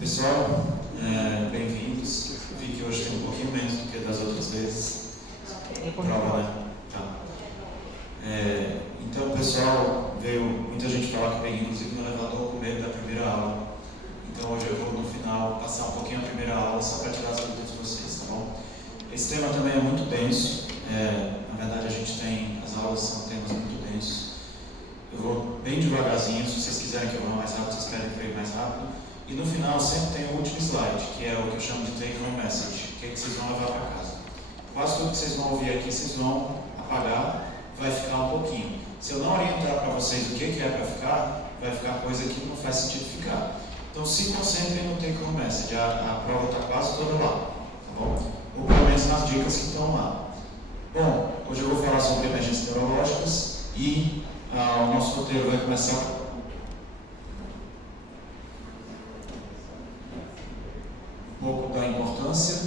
Pessoal, bem-vindos. Vi que hoje tem um pouquinho menos do que das outras vezes. Prova, né? Tá. Então, o pessoal veio muita gente falar comigo, inclusive no elevador, com medo da primeira aula. Então, hoje eu vou, no final, passar um pouquinho a primeira aula só para tirar as dúvidas de vocês, tá bom? Esse tema também é muito denso. Na verdade, a gente tem, as aulas são temas muito densos. Eu vou bem devagarzinho. Se vocês quiserem que eu vá mais rápido, vocês querem que eu vá mais rápido. E no final sempre tem o último slide, que é o que eu chamo de take home message, que é que vocês vão levar para casa. Quase tudo que vocês vão ouvir aqui, vocês vão apagar, vai ficar um pouquinho. Se eu não orientar para vocês o que é para ficar, vai ficar coisa que não faz sentido ficar. Então se concentrem no take home message, a prova está quase toda lá, tá bom? Ou pelo menos nas dicas que estão lá. Bom, hoje eu vou falar sobre emergências neurológicas e o nosso roteiro vai começar um pouco da importância.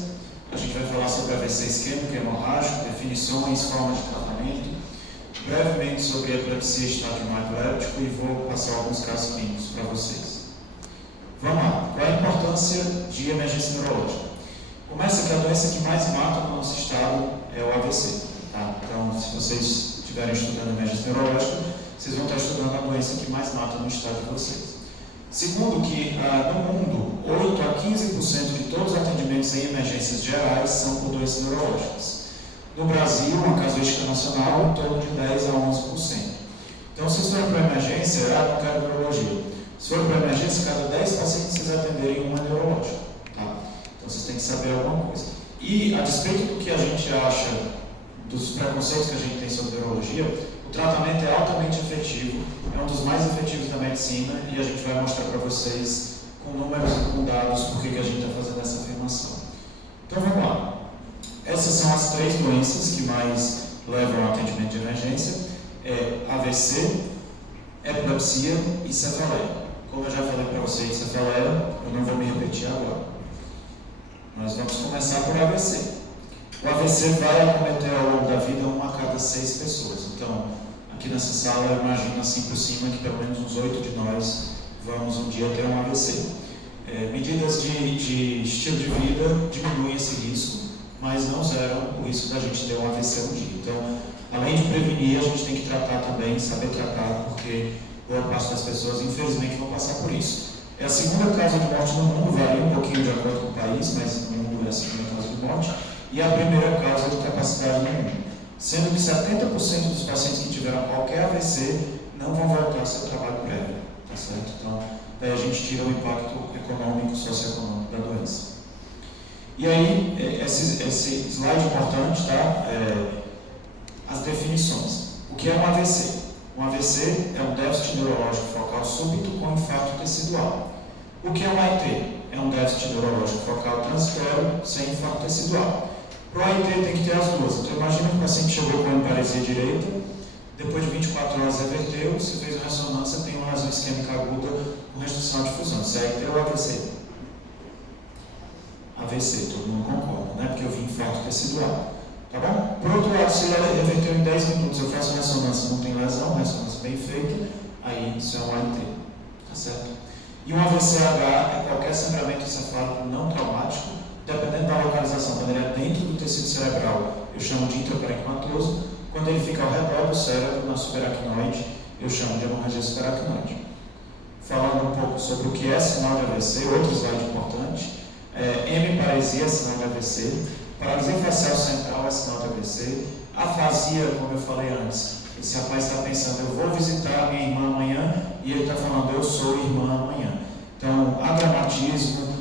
A gente vai falar sobre AVC isquêmico e hemorrágico, definições, formas de tratamento, brevemente sobre epilepsia estádio não epiléptico e vou passar alguns casos clínicos para vocês. Vamos lá. Qual é a importância de emergência neurológica? Começa que a doença que mais mata no nosso estado é o AVC. Tá? Então, se vocês estiverem estudando emergência neurológica, vocês vão estar estudando a doença que mais mata no estado de vocês. Segundo, que no mundo, 8 a 15% de todos os atendimentos em emergências gerais são por doenças neurológicas. No Brasil, uma casuística nacional, em torno de 10 a 11%. Então, se vocês forem para a emergência, não quero neurologia. Se for para a emergência, cada 10 pacientes vocês atenderem uma neurológica. Tá? Então, vocês têm que saber alguma coisa. E, a despeito do que a gente acha, dos preconceitos que a gente tem sobre neurologia, o tratamento é altamente efetivo, é um dos mais efetivos da medicina e a gente vai mostrar para vocês com números e com dados por que a gente está fazendo essa afirmação. Então vamos lá. Essas são as 3 doenças que mais levam ao atendimento de emergência: AVC, epilepsia e cefaleia. Como eu já falei para vocês, cefaleia, eu não vou me repetir agora. Nós vamos começar por AVC. O AVC vai acometer ao longo da vida 1 a cada 6 pessoas. Então, aqui nessa sala, eu imagino assim por cima que pelo menos uns 8 de nós vamos um dia ter um AVC. Medidas de estilo de vida diminuem esse risco, mas não zeram o risco da gente ter um AVC um dia. Então, além de prevenir, a gente tem que tratar também, saber tratar, porque boa parte das pessoas, infelizmente, vão passar por isso. É a segunda causa de morte no mundo, varia um pouquinho de acordo com o país, mas no mundo é a segunda causa de morte, e a primeira causa de capacidade no mundo. Sendo que 70% dos pacientes que tiveram qualquer AVC não vão voltar ao seu trabalho prévio, tá certo? Então, daí a gente tira o impacto econômico, socioeconômico da doença. E aí, esse slide importante, tá? As definições. O que é um AVC? Um AVC é um déficit neurológico focal súbito com infarto tecidual. O que é um AIT? É um déficit neurológico focal transitório sem infarto tecidual. Para o AIT tem que ter as duas. Então imagina que o paciente chegou com a hemiparesia direita, depois de 24 horas reverteu, se fez uma ressonância, tem uma lesão isquêmica aguda com restrição de difusão. Isso é AIT ou AVC? AVC, todo mundo concorda, né? Porque eu vi infarto tecidual. Tá bom? Por outro lado, se ela reverteu em 10 minutos, eu faço ressonância, não tem lesão, ressonância bem feita, aí isso é um AIT. Tá certo? E um AVCH é qualquer sangramento encefálico não traumático, dependendo da localização. Quando ele é dentro do tecido cerebral, eu chamo de intraparenquimatoso. Quando ele fica ao redor do cérebro, na subaracnoide, eu chamo de hemorragia subaracnoide. Falando um pouco sobre o que é sinal de AVC, outro slide importante, hemiparesia é sinal de AVC, paralisia facial central é sinal de AVC, afasia, como eu falei antes, esse rapaz está pensando, eu vou visitar a minha irmã amanhã, e ele está falando, eu sou irmã amanhã. Então, adramatismo,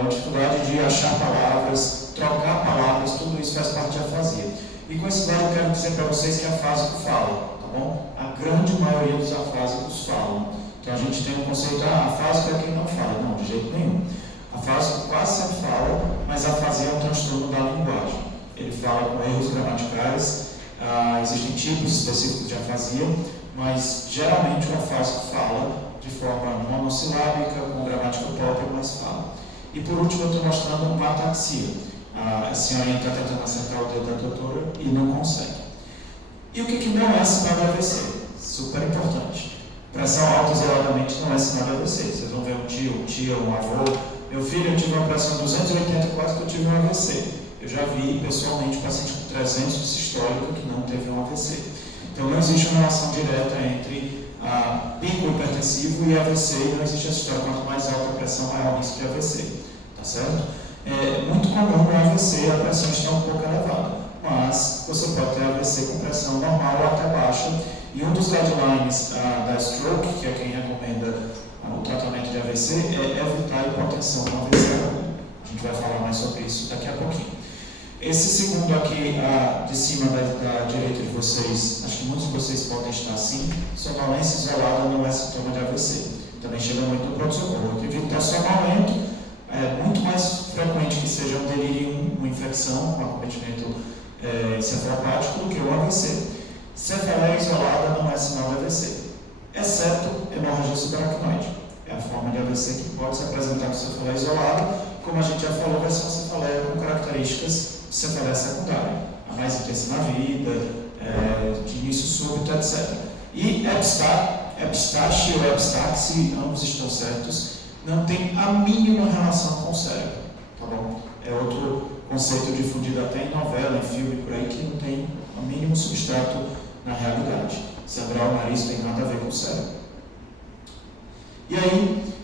uma dificuldade de achar palavras, trocar palavras, tudo isso faz parte de afasia. E com esse slide eu quero dizer para vocês que afásico fala, tá bom? A grande maioria dos afásicos falam. Então a gente tem um conceito, afásico é quem não fala. Não, de jeito nenhum. Afásico quase sempre fala, mas a afasia é um transtorno da linguagem. Ele fala com erros gramaticais, existem tipos específicos de afasia, mas geralmente o afásico fala de forma monossilábica, com gramática própria, mas fala. E por último eu estou mostrando uma ataxia. A senhorinha está tentando acertar o dedo da doutora e não consegue. E o que não é sinal de AVC? Super importante. Pressão alta isoladamente não é sinal de AVC. Vocês vão ver um tio, um avô meu filho, eu tive uma pressão 280, quase que eu tive um AVC. Eu já vi pessoalmente paciente com 300 de sistólica que não teve um AVC. Então não existe uma relação direta entre pico hipertensivo e AVC, e não existe essa história, quanto mais alta a pressão, maior o risco de AVC, tá certo? É muito comum no AVC a pressão estar um pouco elevada, mas você pode ter AVC com pressão normal ou até baixa, e um dos guidelines da Stroke, que é quem recomenda o tratamento de AVC, é evitar a hipotensão no AVC. A gente vai falar mais sobre isso daqui a pouquinho. Esse segundo aqui, de cima da direita de vocês, acho que muitos de vocês podem estar assim, sonolência isolada não é sintoma de AVC. Também chega muito no pronto-socorro. Eu acredito que sonolento é muito mais frequente que seja um delírio, uma infecção com acometimento encefalopático do que o AVC. Cefaleia isolada não é sinal de AVC, exceto hemorragia subaracnoide. É a forma de AVC que pode se apresentar com cefaleia isolada, como a gente já falou, vai ser uma cefaleia com características de cefaleia secundária, a mais intensa na vida, de início súbito, etc. E epistaxe ou epistaxe, ambos estão certos, não tem a mínima relação com o cérebro, tá bom? É outro conceito difundido até em novela, em filme, por aí, que não tem o mínimo substrato na realidade. Cerebral, o nariz, tem nada a ver com o cérebro. E aí,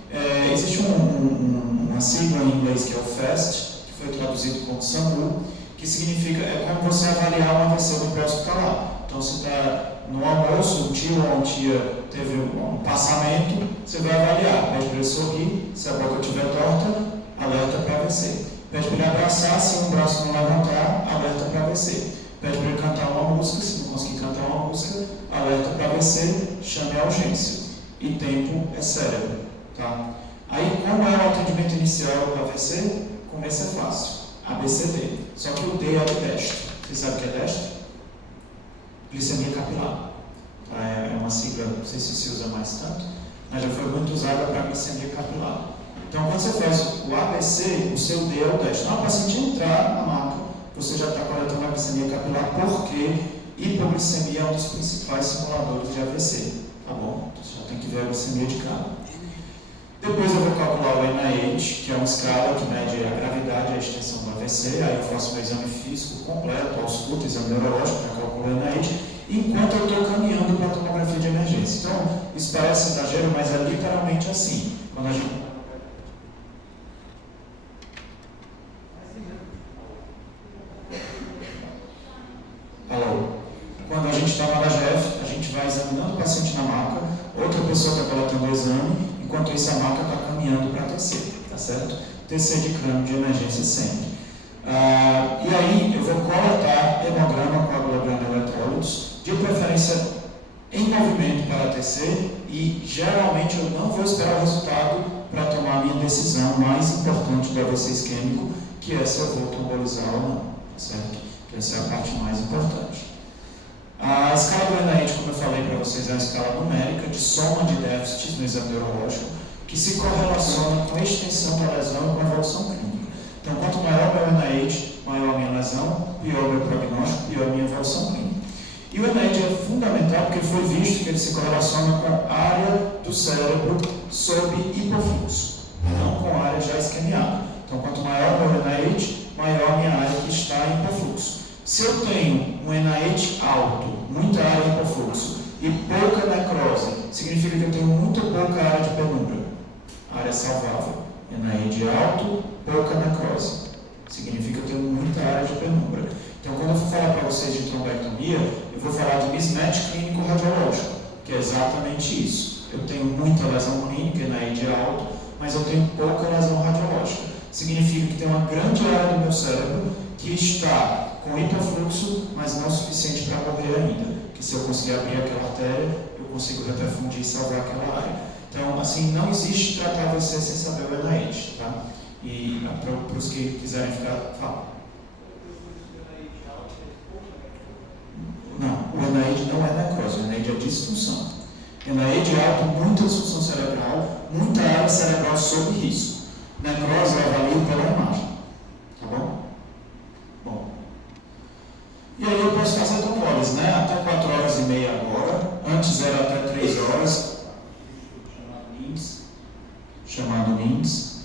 existe uma sigla em inglês que é o FAST, que foi traduzido como SAMU, que significa, como você avaliar um AVC no pré-hospitalar. Então, se está no almoço, um tio ou uma tia teve um passamento, você vai avaliar, pede para ele sorrir, se a boca estiver torta, alerta para AVC. Pede para ele abraçar, se um braço não levantar, alerta para AVC. Pede para ele cantar uma música, se não conseguir cantar uma música, alerta para AVC, chame a urgência. E tempo é cérebro, tá? Aí, como é o atendimento inicial do AVC? Começo é fácil, ABCD. Só que o D é o destro. Você sabe o que é destro? Glicemia capilar. É uma sigla, não sei se se usa mais tanto, mas já foi muito usada para glicemia capilar. Então, quando você faz o ABC, o seu D é o destro. Não, o paciente entrar na maca, você já está coletando a glicemia capilar, porque hipoglicemia é um dos principais simuladores de AVC, tá bom? Então, você já tem que ver a glicemia de cada. Depois eu vou calcular o NIH, que é uma escala que mede a gravidade e a extensão do AVC. Aí eu faço meu exame físico completo, ausculto, exame neurológico, já calculo o NIH, enquanto eu estou caminhando para a tomografia de emergência. Então, isso parece exagero, mas é literalmente assim. Quando a gente... Alô? Quando a gente está na HGF, a gente vai examinando o paciente na maca, outra pessoa está coletando o exame, enquanto isso a maca está caminhando para TC, tá certo? TC de crânio de emergência sempre. E aí eu vou coletar hemograma, coagulograma e eletrólitos, de preferência em movimento para TC, e geralmente eu não vou esperar o resultado para tomar a minha decisão mais importante do AVC isquêmico, que é se eu vou trombolizar ou não, tá certo? Que essa é a parte mais importante. A escala do NIH, como eu falei para vocês, é uma escala numérica de soma de déficits no exame neurológico que se correlaciona com a extensão da lesão e com a evolução clínica. Então, quanto maior o meu NIH, maior a minha lesão, pior o meu prognóstico, pior a minha evolução clínica. E o NIH é fundamental porque foi visto que ele se correlaciona com a área do cérebro sob hipofluxo, não com a área já isquemiada. Então, quanto maior o meu NIH, maior a minha área que está em hipofluxo. Se eu tenho um NIH alto, muita área de hipofluxo e pouca necrose, significa que eu tenho muito pouca área de penumbra, área salvável. NIH alto, pouca necrose, significa que eu tenho muita área de penumbra. Então, quando eu for falar para vocês de trombectomia, eu vou falar de mismatch clínico radiológico, que é exatamente isso. Eu tenho muita lesão clínica, NIH alto, mas eu tenho pouca lesão radiológica. Significa que tem uma grande área do meu cérebro que está com hipofluxo, mas não o suficiente para morrer ainda. Que se eu conseguir abrir aquela artéria, eu consigo retrofundir e salvar aquela área. Então, assim, não existe tratar você sem saber o NIH, tá? E para os que quiserem ficar, fala. Não, o NIH não é necrose, o NIH é disfunção. NIH alto, muita disfunção cerebral, muita área cerebral sob risco. Necrose eu avalio pela imagem, tá bom? Bom. E aí eu posso fazer tomólise, né? Até 4 horas e meia agora. Antes era até 3 horas. Chamado NIMS.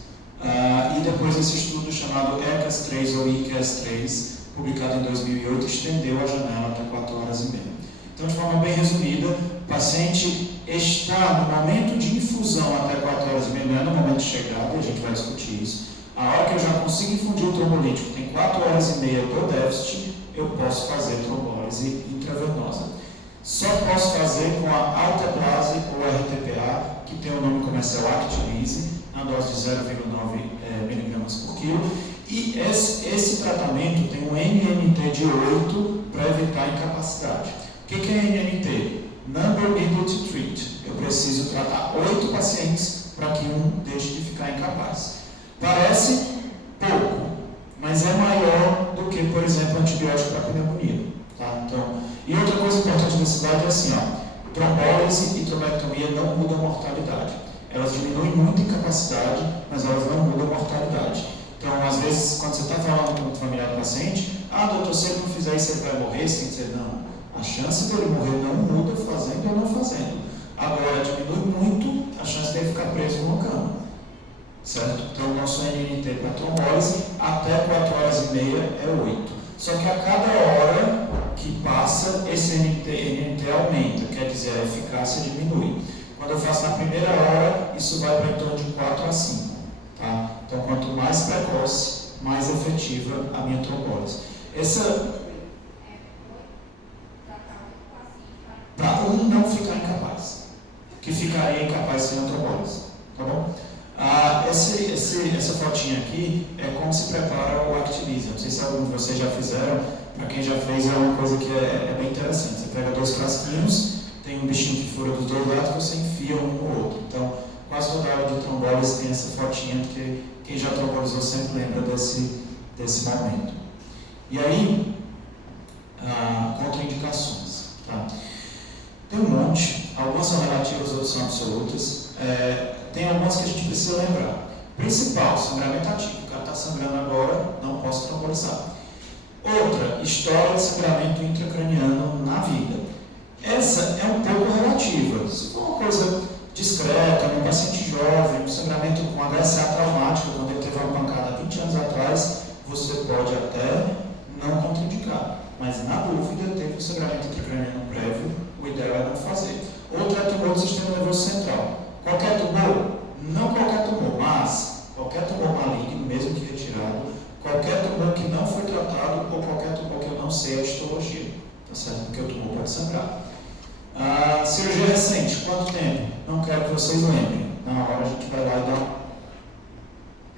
chamado ECAS-3 ou ICAS-3, publicado em 2008, estendeu a janela até 4 horas e meia. Então, de forma bem resumida, o paciente está no momento de infusão até 4 horas e meia, não é no momento de chegada, a gente vai discutir isso. A hora que eu já consigo infundir o trombolítico, tem 4 horas e meia do déficit, eu posso fazer trombólise intravenosa. Só posso fazer com a alteplase ou RTPA, que tem o nome comercial Actilise, na dose de 0,9 mg por quilo. E esse tratamento tem um NNT de 8 para evitar incapacidade. O que é NNT? Number Needed to Treat. Eu preciso tratar 8 pacientes para que um deixe de ficar incapaz. Parece pouco, mas é maior do que, por exemplo, antibiótico para pneumonia. Tá? Então, e outra coisa importante desse slide é assim, trombólise e trombectomia não mudam a mortalidade. Elas diminuem muito a incapacidade, mas elas não mudam a mortalidade. Então, às vezes, quando você está falando com o familiar do paciente, doutor, se ele não fizer isso, ele vai morrer, você tem que dizer, não. A chance dele morrer não muda fazendo ou não fazendo. Agora, diminui muito a chance dele ficar preso numa cama. Certo? Então, o nosso NNT para trombólise, até 4 horas e meia é 8. Só que a cada hora que passa, esse NNT aumenta, quer dizer, a eficácia diminui. Quando eu faço na primeira hora, isso vai para em torno de 4 a 5. Tá? Então, quanto mais precoce, mais efetiva a minha trombólise. Para um não ficar incapaz, que ficaria incapaz sem a trombólise. Tá bom? Essa fotinha aqui é como se prepara o Actilise. Não sei se alguns de vocês já fizeram. Para quem já fez, é uma coisa que é bem interessante. Você pega 2 frasquinhos, tem um bichinho que fura dos 2 lados, você enfia um no outro. Então, quase toda aula de trombólise tem essa fotinha, porque quem já trombolizou sempre lembra desse momento. E aí, contraindicações. Tá? Tem um monte, algumas são relativas, outras são absolutas. Tem algumas que a gente precisa lembrar. Principal, sangramento ativo. O cara está sangrando agora, não posso trombolizar. Outra, história de sangramento intracraniano na vida. Essa é um pouco relativa. Se for uma coisa discreta, num paciente jovem, um sangramento com HSA traumático, quando ele teve uma pancada há 20 anos atrás, você pode até não contraindicar. Mas, na dúvida, teve um sangramento intracraniano prévio, o ideal é não fazer. Outra é tumor do sistema nervoso central. Qualquer tumor? Não qualquer tumor, mas qualquer tumor maligno, mesmo que retirado, qualquer tumor que não foi tratado ou qualquer tumor que eu não sei a histologia. Tá certo? Porque o tumor pode sangrar. Cirurgia recente, quanto tempo? Não quero que vocês lembrem. Na hora a gente vai lá e dá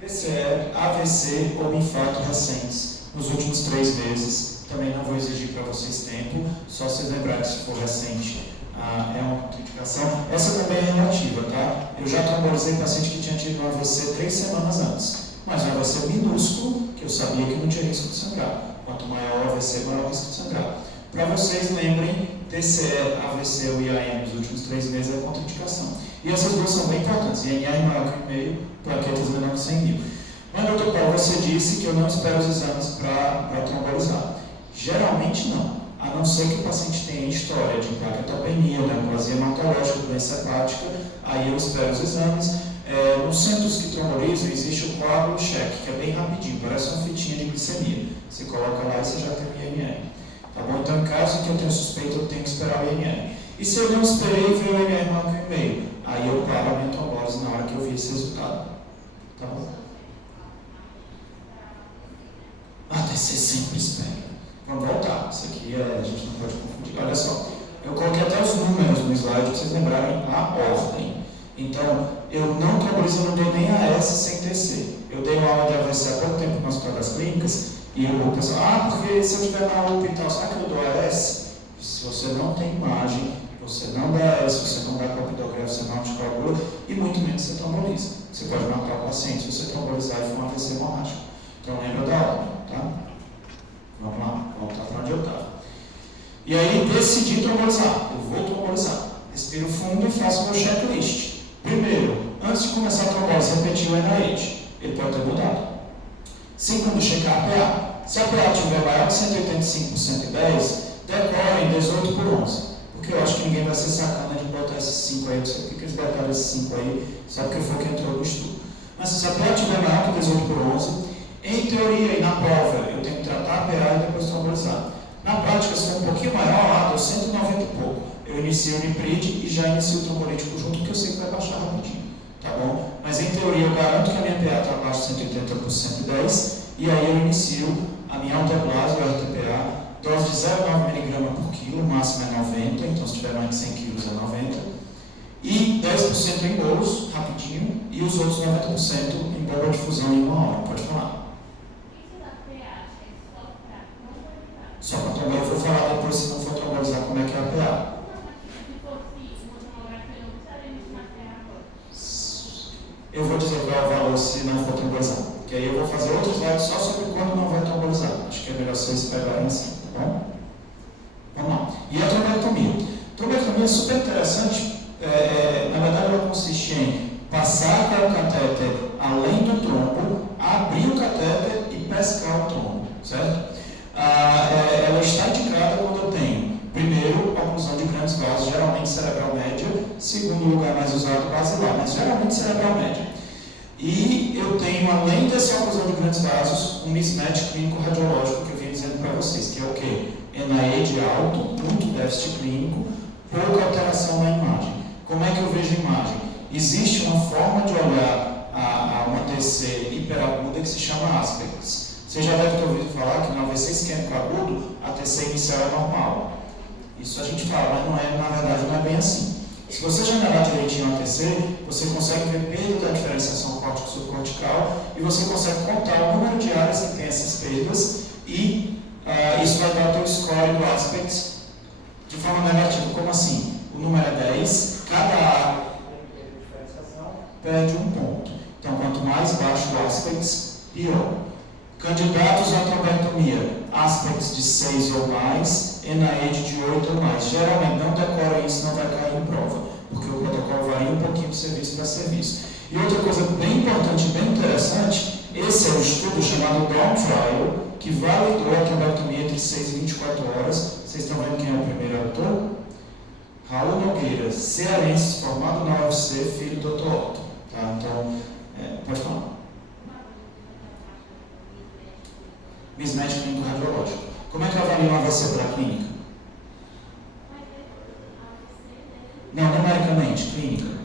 PCR, AVC ou infarto recentes nos últimos 3 meses. Também não vou exigir para vocês tempo, só vocês lembrarem que se for recente é uma contraindicação. Essa também é relativa, tá? Eu já trombolizei paciente que tinha tido um AVC 3 semanas antes, mas um AVC minúsculo, que eu sabia que não tinha risco de sangrar. Quanto maior o AVC, maior o risco de sangrar. Para vocês lembrem, TCE, AVC ou IAM nos últimos 3 meses é contraindicação. E essas duas são bem importantes, INA maior que 1,5, plaquetas menor que 100 mil. Mas, doutor Paulo, você disse que eu não espero os exames para trombolizar. Geralmente não, a não ser que o paciente tenha história de plaquetopenia, neoplasia hematológica, doença hepática, aí eu espero os exames. Nos centros que trombolizam existe o coágulo check, que é bem rapidinho, parece uma fitinha de glicemia. Você coloca lá e você já tem o INR. Tá bom? Então, em caso que eu tenha suspeita, eu tenho que esperar o INR. E se eu não esperei e ver o INR maior que 1,5, aí eu paro a minha trombose na hora que eu vi esse resultado. Tá bom? A TC sempre espera. Vamos voltar. Isso aqui a gente não pode confundir. Olha só, eu coloquei até os números no slide para vocês lembrarem a ordem. Então, eu não trombolizo, eu não dei nem AS sem TC. Eu dei uma aula de AVC há pouco tempo no Hospital das Clínicas e o pessoal, porque se eu estiver na UPA e tal, será que eu dou AS? Se você não tem imagem, você não dá AS, você não dá clopidogrel, você não anticoagula e muito menos você tromboliza. Você pode matar o paciente se você trombolizar e for um AVC hemorrágico. Então, lembra da ordem, tá? Vamos lá, voltar para onde eu estava. E aí, decidi trombolizar. Eu vou trombolizar. Respiro fundo e faço meu checklist. Primeiro, antes de começar a trombose, repetir o NIH. Ele pode ter mudado. Segundo, checar a PA. Se a PA tiver maior de 185 por 110, decorem 18 por 11. Porque eu acho que ninguém vai ser sacana de botar esses 5 aí. Não sei por que eles botaram esses 5 aí, só porque foi que entrou no estudo. Mas se a PA tiver maior que 18 por 11, Em teoria e na prova, eu tenho que tratar a PA e depois trombolizar. Na prática, se for um pouquinho maior, deu 190 e pouco. Eu inicio o Unipride e já inicio o trombolítico junto, porque eu sei que vai baixar rapidinho, tá bom? Mas em teoria, eu garanto que a minha PA está abaixo de 180 por 110, e aí eu inicio a minha alteplase, o RTPA, dose de 0,9 mg por quilo, o máximo é 90, então se tiver mais de 100 kg é 90, e 10% em bolos, rapidinho, e os outros 90% em bomba de fusão em 1 hora. Pode falar. Só para trombolizar, eu vou falar depois, se não for trombolizar, como é que é a PA. Eu vou dizer qual é o valor se não for trombolizar, porque aí eu vou fazer outros slides só sobre quando não vai trombolizar. Acho que é melhor vocês pegarem assim, tá bom? Vamos lá. E a trombectomia? Trombectomia é super interessante. Na verdade, ela consiste em passar o catéter além do trombo, abrir o catéter e pescar o trombo, certo? Ela está indicada quando eu tenho, primeiro, oclusão de grandes vasos, geralmente cerebral média, segundo lugar mais usado, basilar, mas geralmente cerebral média. E eu tenho, além dessa oclusão de grandes vasos, um mismatch clínico radiológico que eu vim dizendo para vocês, que é o quê? NIH alto, muito déficit clínico, pouca alteração na imagem. Como é que eu vejo a imagem? Existe uma forma de olhar uma TC hiperaguda que se chama aspects. Você já deve ter ouvido falar que no AVC isquêmico agudo, a TC inicial é normal. Isso a gente fala, mas na verdade não é bem assim. Se você janelar direitinho a TC, você consegue ver perda da diferenciação córtico-subcortical e você consegue contar o número de áreas que tem essas perdas e isso vai dar o teu score do aspects de forma negativa. Como assim? O número é 10, cada área perde um ponto. Então, quanto mais baixo o aspects, pior. Candidatos à trombectomia, aspects de 6 ou mais, NIH de 8 ou mais. Geralmente não decora isso, não vai cair em prova, porque o protocolo varia um pouquinho de serviço para serviço. E outra coisa bem importante, bem interessante, esse é o estudo chamado Dawn Trial, que validou a trombectomia entre 6 e 24 horas. Vocês estão vendo quem é o primeiro autor? Raul Nogueira, cearense, formado na UFC, filho do Dr. Otto. Tá? Então, pode falar. Mismatch clínico radiológico. Como é que eu avalio um AVC para a clínica? Não, numericamente, clínica.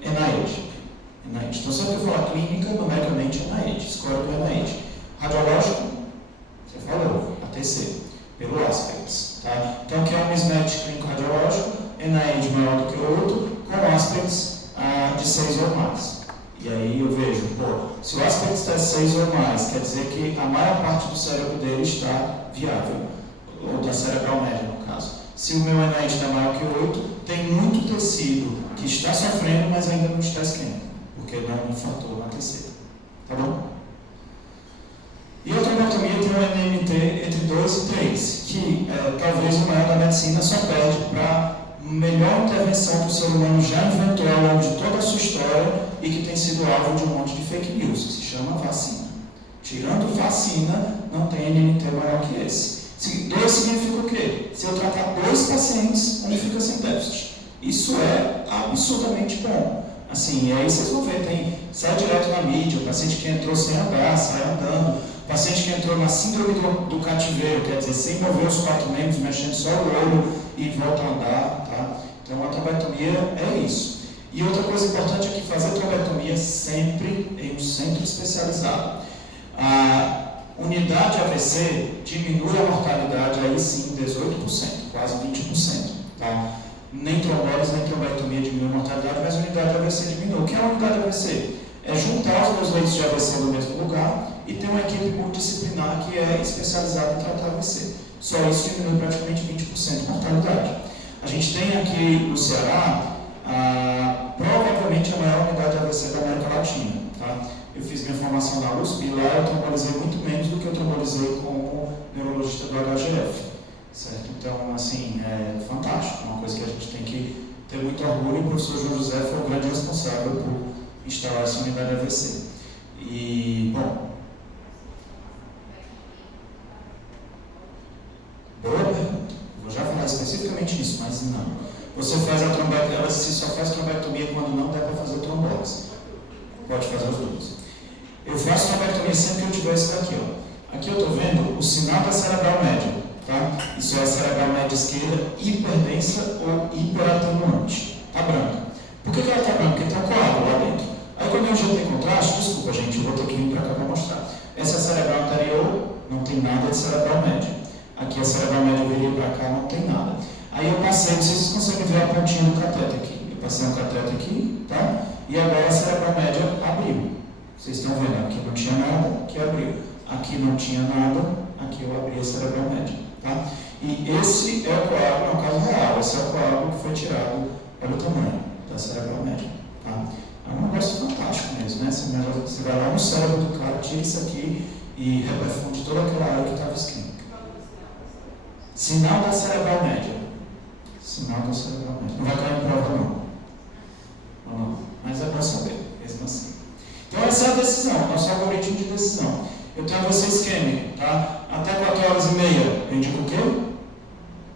NIH. Então, sempre que eu falar clínica, numericamente NIH. Score do NIH. Radiológico, você falou, ATC, pelo aspects. Tá? Então, aqui é um mismatch clínico radiológico, NIH maior do que o outro, com aspects de 6 ou mais. E aí eu vejo, se o aspecto está 6 ou mais, quer dizer que a maior parte do cérebro dele está viável, ou da cerebral média, no caso. Se o meu NIH está maior que 8, tem muito tecido que está sofrendo, mas ainda não está isquêmico, porque não infartou na TC. Tá bom? E a trombectomia tem um NNT entre 2 e 3, que talvez o maior da medicina só perde para melhor intervenção que o ser humano já inventou ao longo de toda a sua história e que tem sido alvo de um monte de fake news, que se chama vacina. Tirando vacina, não tem NNT maior que esse. 2 significa o quê? Se eu tratar 2 pacientes, um fica sem déficit. Isso é absurdamente bom. Assim, e aí vocês vão ver, sai direto na mídia, o paciente que entrou sem andar, sai andando, o paciente que entrou na síndrome do cativeiro, quer dizer, sem mover os 4 membros, mexendo só o olho e volta a andar, tá? Então a trombectomia é isso. E outra coisa importante é que fazer trombectomia sempre em um centro especializado. A unidade AVC diminui a mortalidade aí sim 18%, quase 20%, tá? Nem trombose, nem trombectomia diminui a mortalidade, mas a unidade AVC diminui. O que é a unidade AVC? É juntar os meus leitos de AVC no mesmo lugar e ter uma equipe multidisciplinar que é especializada em tratar AVC. Só isso diminui praticamente 20% de mortalidade. A gente tem aqui no Ceará, provavelmente a maior unidade de AVC da América Latina. Tá? Eu fiz minha formação na USP e lá eu trombolizei muito menos do que eu trombolizei como neurologista do HGF. Certo? Então, assim, é fantástico, é uma coisa que a gente tem que ter muito orgulho, e o professor João José foi o grande responsável por instalar essa unidade AVC. E, bom, boa pergunta. Vou já falar especificamente nisso, mas não. Você faz a trombectomia, ela só faz trombectomia quando não dá para fazer trombose. Pode fazer os dois. Eu faço trombectomia sempre que eu tiver isso daqui, ó. Aqui eu estou vendo o sinal da cerebral média, tá? Isso é a cerebral média esquerda hiperdensa ou hiperatenuante. Tá branca. Por que ela está branca? Porque tem um coágulo lá dentro. Aí quando eu já tenho contraste, desculpa gente, eu vou ter que vir para cá para mostrar. Essa é a cerebral anterior, não tem nada de cerebral média. Aqui a cerebral média viria para cá, não tem nada. Aí eu passei, não sei se vocês conseguem ver a pontinha do cateter aqui. Eu passei um cateter aqui, tá? E agora a cerebral média abriu. Vocês estão vendo, aqui não tinha nada, aqui abriu. Aqui não tinha nada, aqui eu abri a cerebral média, tá? E esse é o coágulo, é um caso real, esse é o coágulo que foi tirado, olha o tamanho da cerebral média, tá? É um negócio fantástico mesmo, né? Você vai lá no cérebro do cara, tira isso aqui e reperfunde toda aquela área que estava isquêmica. Sinal da cerebral média. Sinal da cerebral média. Não vai cair em prova não. Mas é bom saber, mesmo assim. Então essa é a decisão, nosso algoritmo de decisão. Eu tenho a você isquêmico, tá? Até 4h30, eu indico o quê?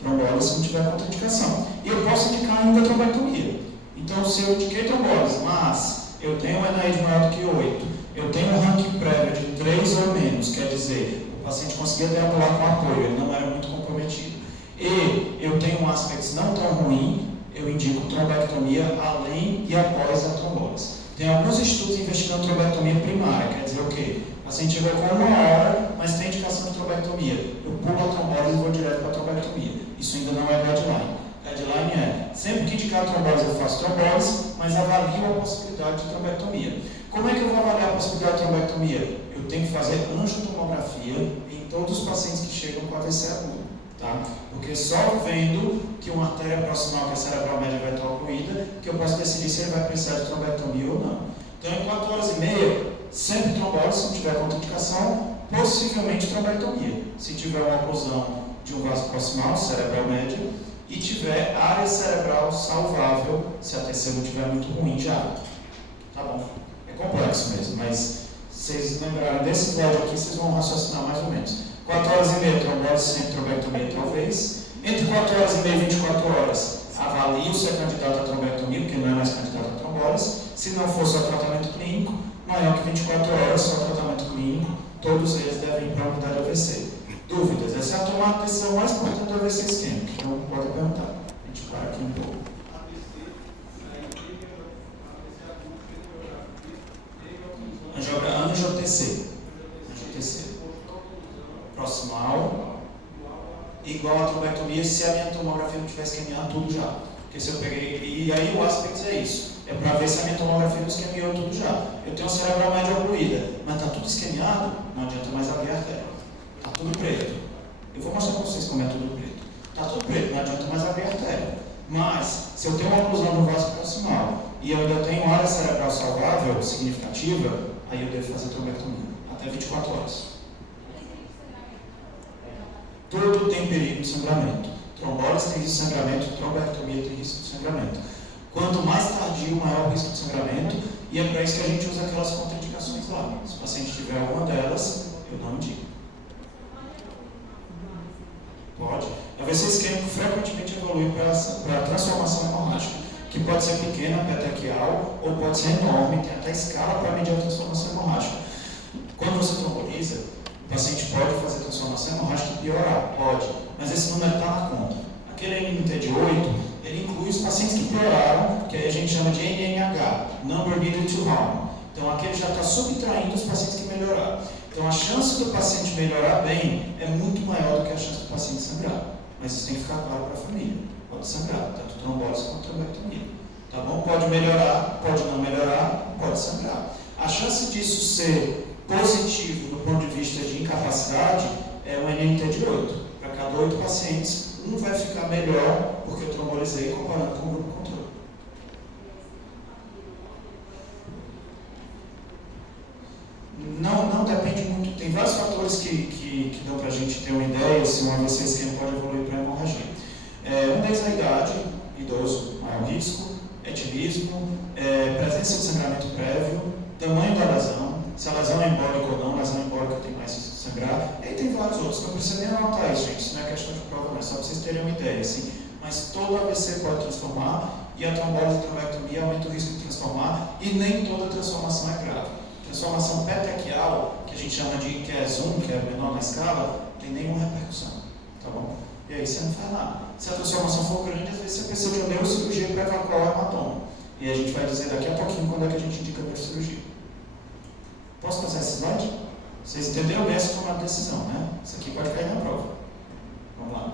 Trombólise se não tiver contraindicação. E eu posso indicar ainda trombectomia. Então, se eu indiquei trombólise, mas eu tenho um NAID maior do que 8, eu tenho um ranking prévio de 3 ou menos, quer dizer, o paciente conseguia deambular com apoio, ele não era muito comprometido, e eu tenho um aspecto não tão ruim, eu indico trombectomia além e após a trombólise. Tem alguns estudos investigando trombectomia primária, quer dizer o quê? O paciente chegou com 1 hora, mas tem indicação de trombectomia. Eu pulo a trombólise e vou direto para a trombectomia. Isso ainda não é guideline. Guideline é, sempre que indicar trombólise eu faço trombólise, mas avalio a possibilidade de trombectomia. Como é que eu vou avaliar a possibilidade de trombectomia? Eu tenho que fazer angiotomografia em todos os pacientes que chegam com AVC agudo. Tá? Porque só vendo que uma artéria proximal, que a cerebral média vai estar ocluída, que eu posso decidir se ele vai precisar de trombectomia ou não. Então, em 4h30, sempre trombólise, se não tiver contraindicação, possivelmente trombectomia. Se tiver uma oclusão de um vaso proximal, cerebral média, e tiver área cerebral salvável, se a TC não estiver muito ruim já. Tá bom? É complexo mesmo, mas se vocês lembrarem desse slide aqui, vocês vão raciocinar mais ou menos. 4h30, trombólise sempre, trombectomia talvez. Entre 4h30 e 24 horas, avalio se é candidato a trombectomia, porque não é mais candidato a trombólise. Se não for só tratamento clínico, maior que 24 horas, só tratamento clínico, todos eles devem ir para a unidade AVC. Dúvidas? Essa é a tomada de decisão mais importante do AVC isquêmico, então pode perguntar. A gente para aqui um pouco. Angio-TC. Proximal, igual a trombectomia, se a minha tomografia não tivesse esquemiado tudo já. Porque se eu peguei. E aí o aspecto é isso. É para ver se a minha tomografia não esquemiou tudo já. Eu tenho uma cerebral média ocluída, mas está tudo esquemiado, não adianta mais abrir a artéria. Está tudo preto. Eu vou mostrar para vocês como é tudo preto. Está tudo preto, não adianta mais abrir a artéria. Mas, se eu tenho uma oclusão no vaso proximal e eu ainda tenho área cerebral salvável significativa, aí eu devo fazer trombectomia. Até 24 horas. Tudo tem perigo de sangramento. Trombólise tem risco de sangramento, trombectomia tem risco de sangramento. Quanto mais tardio, maior o risco de sangramento, e é para isso que a gente usa aquelas contraindicações lá. Se o paciente tiver alguma delas, eu não indico. Pode. A AVC isquêmico frequentemente evolui para transformação hemorrágica, que pode ser pequena, petequial, ou pode ser enorme, tem até escala para medir a transformação hemorrágica. Quando você tromboliza, o paciente pode fazer transformação hemorrágica e piorar, pode, mas esse número está na conta. Aquele NNT de 8, ele inclui os pacientes que pioraram, que aí a gente chama de NNH, Number Needed to Harm. Então, aquele já está subtraindo os pacientes que melhoraram. Então, a chance do paciente melhorar bem é muito maior do que a chance do paciente sangrar. Mas isso tem que ficar claro para a família. Pode sangrar, tanto trombólise quanto trombectomia. Tá bom? Pode melhorar, pode não melhorar, pode sangrar. A chance disso ser positivo do ponto de vista de incapacidade é um NNT de 8. Para cada 8 pacientes, um vai ficar melhor porque eu trombolizei comparando com o grupo controle. Não depende muito, tem vários fatores que dão para a gente ter uma ideia se um AVC isquêmico pode evoluir para hemorragia. Um deles é a idade, idoso, maior risco, etilismo, presença de sangramento prévio, tamanho da lesão, se a lesão é embólica ou não, lesão embólica tem mais risco de sangrar, e aí tem vários outros, não precisa nem anotar isso, gente, isso não é questão de prova, não é só para vocês terem uma ideia, assim, mas todo AVC pode transformar, e a trombólise e a trombectomia aumenta o risco de transformar, e nem toda transformação é grave. Transformação petequial, que a gente chama de que é zoom, que é menor na escala, não tem nenhuma repercussão, tá bom? E aí você não faz nada. Se a transformação for grande, às vezes você precisa de uma neurocirurgia para evacuar o hematoma. E a gente vai dizer daqui a pouquinho quando é que a gente indica a neurocirurgia. Posso passar esse slide? Vocês entenderam bem essa tomada de decisão, né? Isso aqui pode cair na prova. Vamos lá.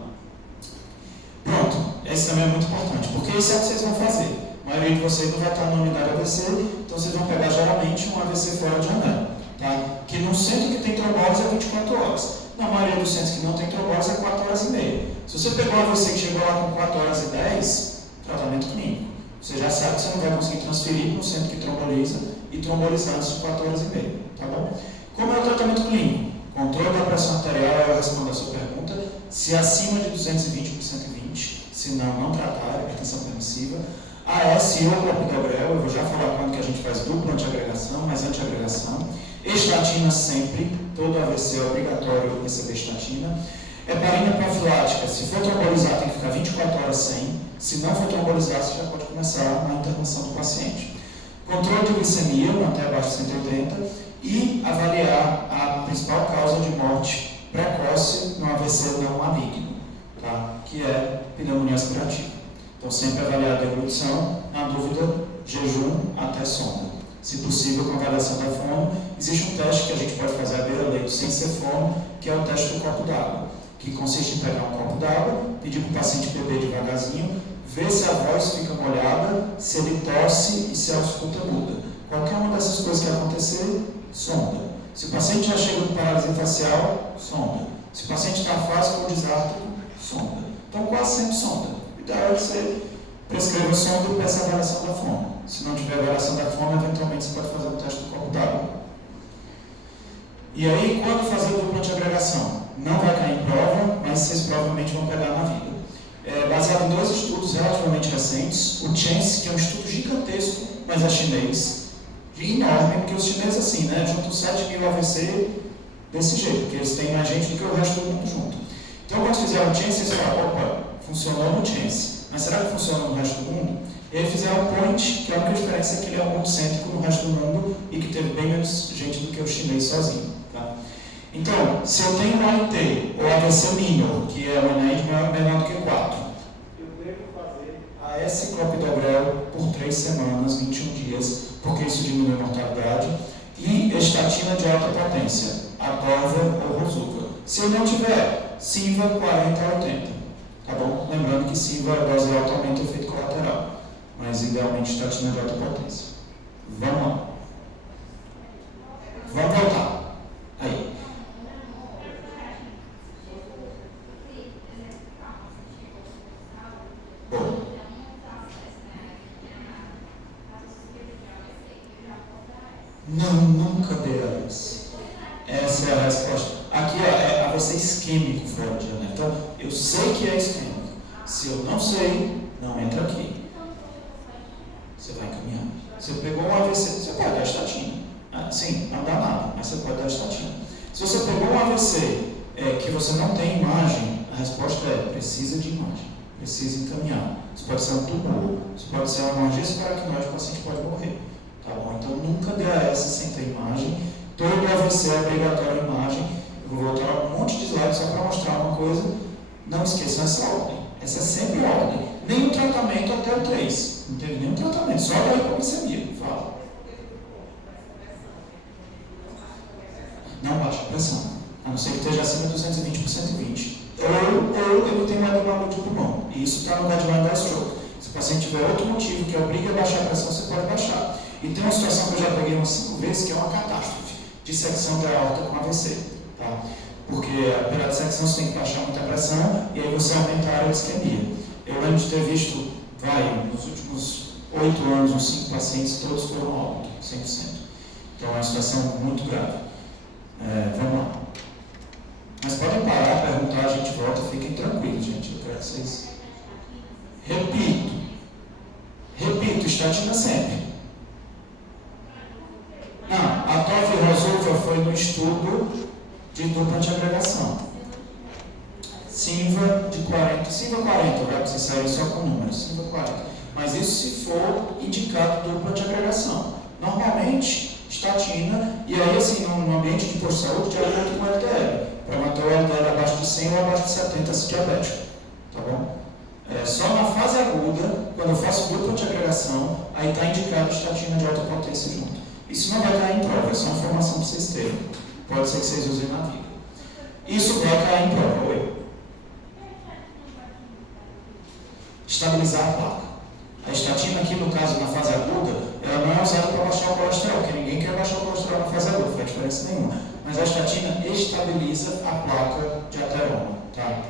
Pronto, esse também é muito importante, porque esse é o que vocês vão fazer. A maioria de vocês não vai estar na unidade AVC, então vocês vão pegar geralmente um AVC fora de janela, tá? Que no centro que tem trombose é 24 horas. Na maioria dos centros que não tem trombose é 4 horas e meia. Se você pegou um AVC que chegou lá com 4 horas e 10, tratamento clínico. Você já sabe que você não vai conseguir transferir para um centro que tromboliza e trombolizar antes de 4 horas e meia, tá bom? Como é o tratamento clínico? Controle da pressão arterial, eu respondo a sua pergunta. Se acima de 220 por 120, se não tratar, hipertensão permissiva. AS ou clopidogrel, eu vou já falar quando que a gente faz dupla antiagregação, mas antiagregação. Estatina sempre, todo AVC é obrigatório receber estatina. Heparina profilática, se for trombolizar tem que ficar 24 horas sem. Se não for trombolizar, você já pode começar a intervenção do paciente. Controle de glicemia, manter abaixo de 180 e avaliar a principal causa de morte precoce no AVC não maligno, tá? Que é pneumonia aspirativa. Então, sempre avaliar a deglutição, na dúvida, jejum até sonda. Se possível, com avaliação da fono. Existe um teste que a gente pode fazer à beira-leito sem ser fono, que é o teste do copo d'água, que consiste em pegar um copo d'água, pedir para o paciente beber devagarzinho, ver se a voz fica molhada, se ele tosse e se a ausculta muda. Qualquer uma dessas coisas que acontecer, sonda. Se o paciente já chega com paralisia facial, sonda. Se o paciente está afásico ou desártico, sonda. Então, quase sempre sonda. O ideal é que você prescreva sonda e peça a avaliação da fono. Se não tiver avaliação da fono, eventualmente você pode fazer o teste do copo d'água. E aí, quando fazer a dupla antiagregação? Não vai cair em prova, mas vocês provavelmente vão pegar na vida. Baseado em 2 estudos relativamente recentes, o Chance, que é um estudo gigantesco, mas é chinês, enorme, porque os chineses assim, né, juntam 7.000 AVC desse jeito, porque eles têm mais gente do que o resto do mundo junto. Então, quando fizeram o Chance, eles falaram, opa, funcionou no Chance, mas será que funciona no resto do mundo? E aí fizeram o Point, que a única diferença é que ele é muito cêntrico no resto do mundo e que teve bem menos gente do que o chinês sozinho. Tá? Então, se eu tenho um AIT, ou AVC minor, que é o NID menor do que 4, eu devo fazer AS clopidogrel por 3 semanas, 21 dias, porque isso diminui a mortalidade, e estatina de alta potência, atorva ou rosuva. Se eu não tiver, Siva 40 a 80, tá bom? Lembrando que Siva é dose alta, aumenta o efeito colateral, mas idealmente estatina de alta potência. Vamos lá. Vamos voltar. Aí. Bom. Não, nunca dei AS. Essa é a resposta. Aqui é AVC isquêmico fora de janela. Então, eu sei que é isquêmico. Se eu não sei, não entra aqui. Você vai encaminhar. Você pegou um AVC, você pode dar estatina. Sim, não dá nada, mas você pode dar estatina. Se você pegou um AVC que você não tem imagem, a resposta é precisa de imagem. Precisa encaminhar. Isso pode ser um tumor, isso pode ser uma hemorragia aracnoide, o paciente pode morrer. Tá bom? Então, nunca dê AS sem ter imagem. Todo AVC é obrigatório imagem. Eu vou voltar um monte de slides só para mostrar uma coisa. Não esqueçam essa ordem. Essa é sempre a ordem. Nenhum tratamento até o 3. Não teve nenhum tratamento, só da hipoglicemia. Fala. Não baixa a pressão. A não ser que esteja acima de 220 por 120. Ou ele tem uma edema de pulmão. E isso está no guideline da stroke. Se o paciente tiver outro motivo que obriga a baixar a pressão, você pode baixar. E tem uma situação que eu já peguei umas 5 vezes, que é uma catástrofe. Dissecção de aorta com AVC. Tá? Porque pela dissecção você tem que baixar muita pressão e aí você aumenta a área de isquemia. Eu lembro de ter visto, nos últimos 8 anos, uns 5 pacientes, todos foram óbito, 100%. Então é uma situação muito grave. Vamos lá. Mas podem parar, perguntar, a gente volta, fiquem tranquilos, gente. Eu quero que vocês. Repito, estatina sempre. Não, a TOF e Rosuva foi no estudo de dupla antiagregação. Siva de 40, Siva 40, vai você sair só com números, Siva 40. Mas isso se for indicado dupla antiagregação. Normalmente, estatina, e aí assim, no ambiente de posto de saúde, de acordo com o LDL, para manter o LDL abaixo de 100 ou abaixo de 70 se diabético, tá bom? Só na fase aguda, quando eu faço dupla de agregação, aí está indicado estatina de alta potência junto. Isso não vai cair em prova, é só informação para vocês terem. Pode ser que vocês usem na vida. Isso vai cair em prova. Oi. Estabilizar a placa. A estatina aqui, no caso, na fase aguda, ela não é usada para baixar o colesterol, porque ninguém quer baixar o colesterol na fase aguda, não faz diferença nenhuma. Mas a estatina estabiliza a placa de ateroma, tá?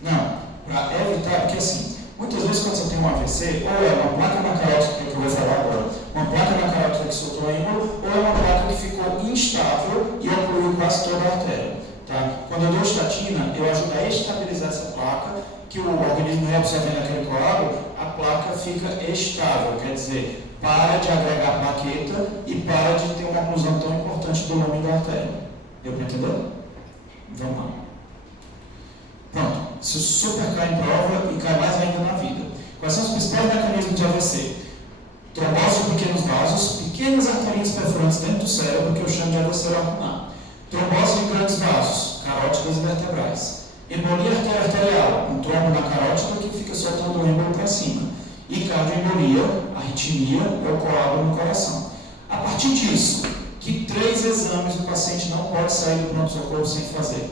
Não, para evitar, porque assim, muitas vezes quando você tem um AVC, ou é uma placa na carótida, que eu vou falar agora, uma placa na carótida que soltou a ímole, ou é uma placa que ficou instável e ocluiu quase toda a artéria. Tá? Quando eu dou estatina, eu ajudo a estabilizar essa placa, que o organismo reabsorvendo aquele coágulo, a placa fica estável, quer dizer, para de agregar plaqueta e para de ter uma oclusão tão importante do lume da artéria. Deu para entender? Vamos lá. Pronto, isso super cai em prova e cai mais ainda na vida. Quais são os principais mecanismos de AVC? Trombose de pequenos vasos, pequenas arterinhas perfurantes dentro do cérebro, que eu chamo de AVC lacunar. Trombose de grandes vasos, carótidas e vertebrais. Embolia arterial, um trombo na carótida que fica soltando o êmbolo para cima. E cardioembolia, arritmia, é o coágulo no coração. A partir disso, que 3 exames o paciente não pode sair do pronto-socorro sem fazer?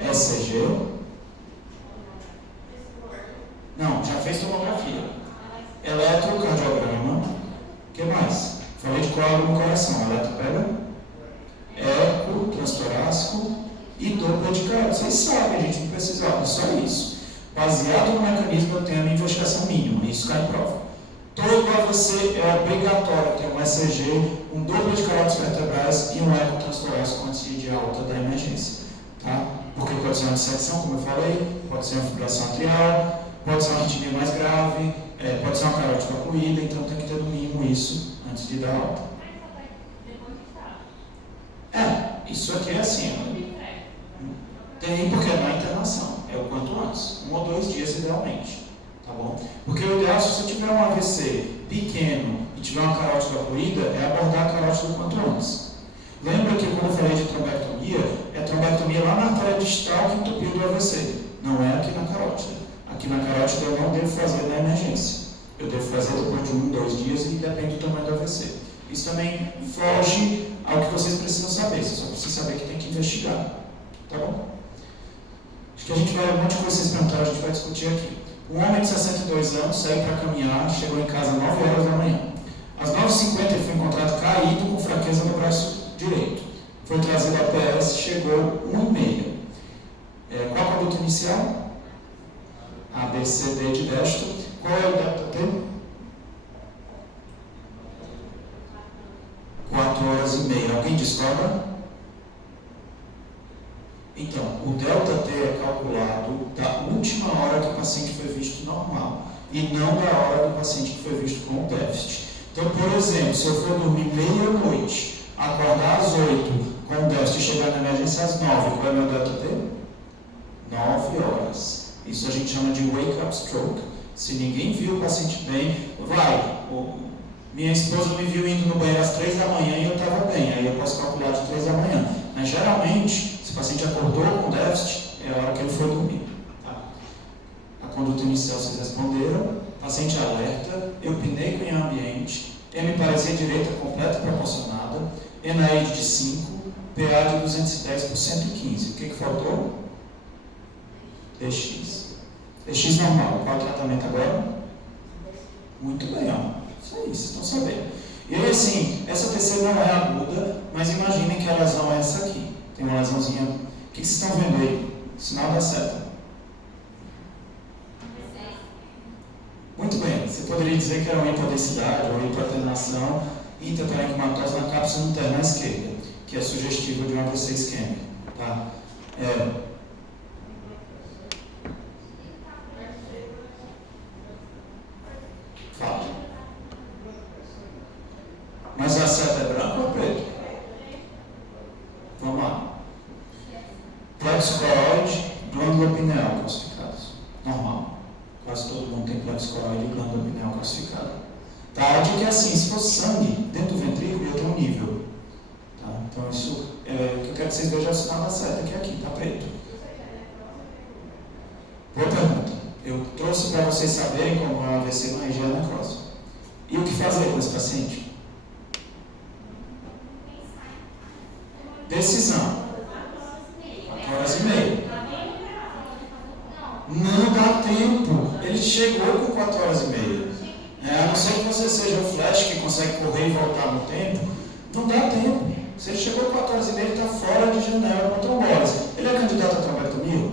ECG. Não, já fez tomografia. Eletrocardiograma. O que mais? Falei de coágulo no coração. Eletropega. Eco, transtorácico e Doppler de carótida. Vocês sabem, a gente não precisa. É só isso. Baseado no mecanismo, eu tenho a minha investigação mínima. Isso cai em prova. Todo AVC é obrigatório ter um ECG, um Doppler de carótidas vertebrais e um eco transtorácico antes de ir de alta da emergência. Tá? Porque pode ser uma dissecção, como eu falei, pode ser uma fibrilação atrial, pode ser uma arritmia mais grave, pode ser uma carótida ocluída, então tem que ter no mínimo isso antes de dar alta. Isso aqui é assim, tem porque é na internação, é o quanto antes, 1 ou 2 dias idealmente, tá bom? Porque o ideal, se você tiver um AVC pequeno e tiver uma carótida ocluída, é abordar a carótida o quanto antes. Lembra que quando eu falei de trombectomia, é trombectomia lá na artéria distal que entupiu do AVC, não é aqui na carótida. Aqui na carótida eu não devo fazer na emergência. Eu devo fazer depois de 1 ou 2 dias e depende do tamanho do AVC. Isso também foge ao que vocês precisam saber, você só precisa saber que tem que investigar. Tá bom? Acho que a gente vai, um monte de coisa que vocês perguntaram, a gente vai discutir aqui. Um homem de 62 anos saiu para caminhar, chegou em casa às 9 horas da manhã. Às 9h50 ele foi encontrado caído com fraqueza no braço direito. Foi trazido a PS, chegou 1h30. Qual a conduta inicial? A, B, C, D de destro. Qual é o delta T? 4h30. Alguém discorda? Então, o delta T é calculado da última hora que o paciente foi visto normal e não da hora do paciente que foi visto com déficit. Então, por exemplo, se eu for dormir meia-noite, acordar às 8, com déficit e chegar na emergência às 9, qual é o meu delta T? 9 horas. Isso a gente chama de wake-up stroke. Se ninguém viu o paciente bem, minha esposa me viu indo no banheiro às 3 da manhã e eu estava bem, aí eu posso calcular de 3 da manhã. Mas geralmente, se o paciente acordou com déficit, é a hora que ele foi dormir. Tá? A conduta inicial vocês responderam, paciente alerta, eupneico em ambiente, hemiparesia direita completa e proporcionada, NAID de 5, PA de 210 por 115. O que faltou? DX. DX normal. Qual é o tratamento agora? Muito bem, ó. Isso aí, vocês estão sabendo. E aí, assim, essa TC não é aguda, mas imaginem que a lesão é essa aqui. Tem uma lesãozinha. O que vocês estão vendo aí? Sinal da seta. Muito bem. Você poderia dizer que era uma hipodensidade ou hipoatenuação intraparenquimatose na cápsula interna à esquerda, que é sugestiva de um AVC isquêmico. Tá? Fala. Mas a seta é branca ou preta? Vamos lá. Plexo coroide, glândula pineal calcificadas. Normal. Quase todo mundo tem plexo coroide e glândula pineal calcificada. que é assim, se fosse sangue dentro do ventrículo, ia ter um nível. Tá? Então, isso o que eu quero que vocês vejam é o sinal da seta, que é aqui, está preto. Boa pergunta. Eu trouxe para vocês saberem como é o AVC na região da necrose. E o que fazer com esse paciente? Decisão. 4 horas e meia. Não dá tempo. Ele chegou com 4 horas e meia. A não ser que você seja o Flash que consegue correr e voltar no tempo, não dá tempo. Se ele chegou com 4 horas e meia, ele está fora de janela com trombose. Ele é candidato a trombectomia?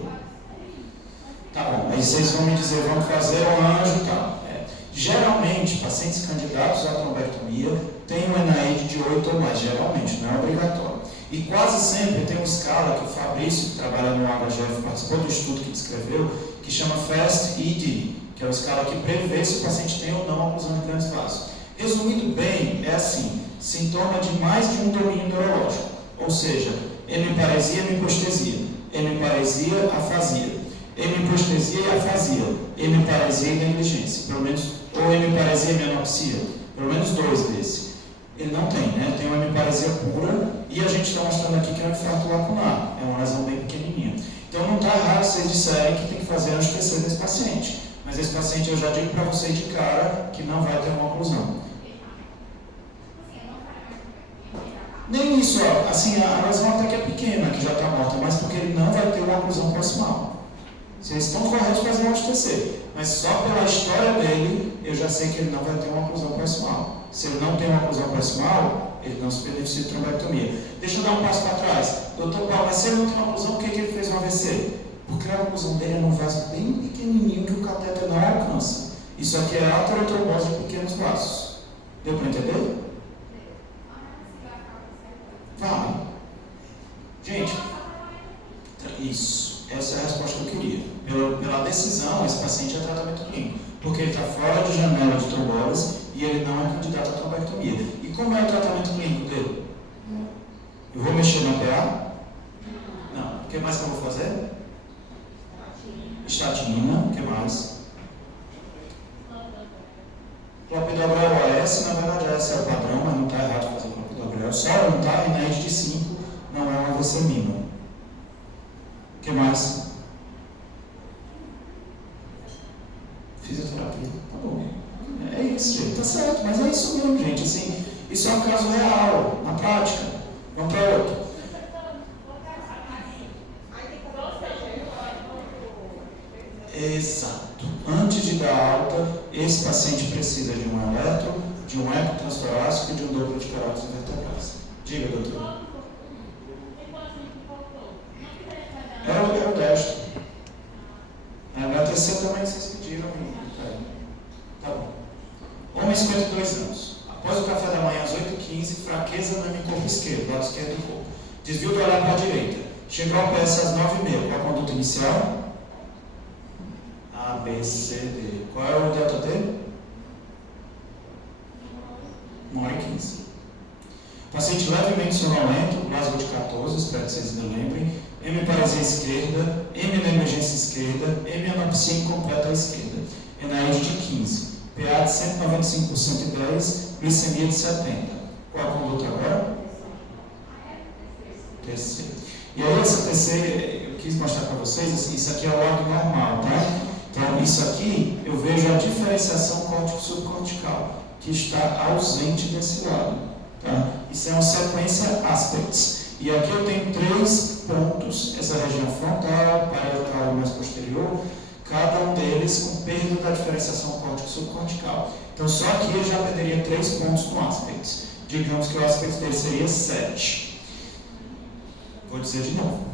Tá bom, aí vocês vão me dizer, vamos fazer um anjo e tal. Geralmente, pacientes candidatos à trombectomia têm um NAID de 8 ou mais, geralmente, não é obrigatório. E quase sempre tem uma escala que o Fabrício, que trabalha no HGF, participou do estudo que descreveu, que chama FAST-ED, que é uma escala que prevê se o paciente tem ou não oclusão de grandes vasos. Resumindo bem, é assim, sintoma de mais de um domínio neurológico, ou seja, hemiparesia e hemipostesia, hemiparesia, afasia, hemipostesia e afasia, hemiparesia e negligência, pelo menos, ou hemiparesia e menopsia, pelo menos 2 desses. Ele não tem, né? Tem uma hemiparesia pura e a gente está mostrando aqui que é um infarto lacunar, é uma lesão bem pequenininha. Então não está errado vocês disserem que tem que fazer anjo-TC desse paciente, mas esse paciente eu já digo para vocês de cara que não vai ter uma oclusão. Nem isso, ó, assim, a lesão até que é pequena, que já está morta, mas porque ele não vai ter uma oclusão proximal. Vocês estão corretos de fazer um anjo-TC, mas só pela história dele, eu já sei que ele não vai ter uma oclusão proximal. Se ele não tem uma oclusão proximal, ele não se beneficia de trombectomia. Deixa eu dar um passo para trás. Doutor Paulo, mas se ele não tem uma oclusão, por que ele fez um AVC? Porque a oclusão dele é num vaso bem pequenininho que o catéter não alcança. Isso aqui é aterotrombose de pequenos vasos. Deu para entender? Vai. Gente, isso. Essa é a resposta que eu queria. Pela decisão, esse paciente é tratamento clínico, porque ele está fora de janela de trombose e ele não é candidato à trombectomia. E como é o tratamento clínico dele? Eu vou mexer no PA? Não. O que mais que eu vou fazer? Estatina. O que mais? Clopidogrel OS, na verdade esse é o padrão, mas não está errado fazer clopidogrel. Só não está, e na ED de 5 não é uma AVC mínima. O que mais? Fisioterapia. Tá bom. É isso, gente. Tá certo, mas é isso mesmo, gente. Assim, isso é um caso real, na prática. Vamos para outro. Exato. Antes de dar alta, esse paciente precisa de um eletro, de um eco transtorácico e de um duplo de carótidas vertebrais. Diga, doutor. É o destro. A HTC também vocês pediram. Tá bom. Homem, 52 anos. Após o café da manhã às 8h15, fraqueza no hemicorpo esquerdo, lado esquerdo do corpo. Desvio do olhar para a direita. Chegou ao PS às 9h30. Qual a conduta inicial? A, B, C, D. Qual é o delta T? 1h15. Paciente levemente sonolento, Glasgow de 14, espero que vocês ainda lembrem. Hemiparesia esquerda, heminegligência esquerda, hemianopsia incompleta à esquerda. NAID de 15. PA de 195 por 110, glicemia de 70. Qual a conduta agora? TC. E aí essa TC, eu quis mostrar para vocês, assim, isso aqui é o lado normal, tá? Então isso aqui, eu vejo a diferenciação córtico-subcortical, que está ausente desse lado, tá? Isso é uma sequência aspects. E aqui eu tenho 3 pontos, essa região frontal, parietal e mais posterior, cada um deles com perda da diferenciação córtico-subcortical. Então, só aqui eu já perderia 3 pontos no aspects. Digamos que o aspecto dele seria 7. Vou dizer de novo.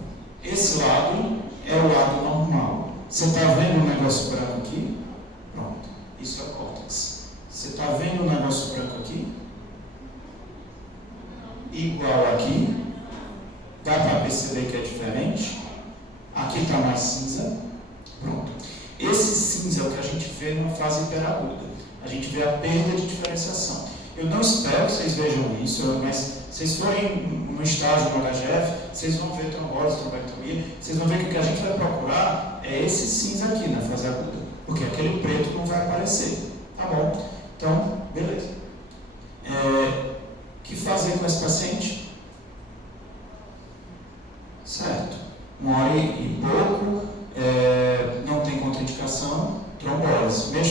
Esse lado é o lado normal. Você está vendo um negócio branco aqui? Pronto. Isso é o córtex. Você está vendo um negócio branco aqui? Igual aqui. Dá para perceber que é diferente? Aqui está mais cinza. Pronto. Esse cinza é o que a gente vê numa fase hiperaguda. A gente vê a perda de diferenciação. Eu não espero que vocês vejam isso, mas se vocês forem no estágio no HGF, vocês vão ver trombose, trombectomia, vocês vão ver que o que a gente vai procurar é esse cinza aqui na fase aguda, porque aquele preto não vai aparecer. Tá bom? Então, beleza.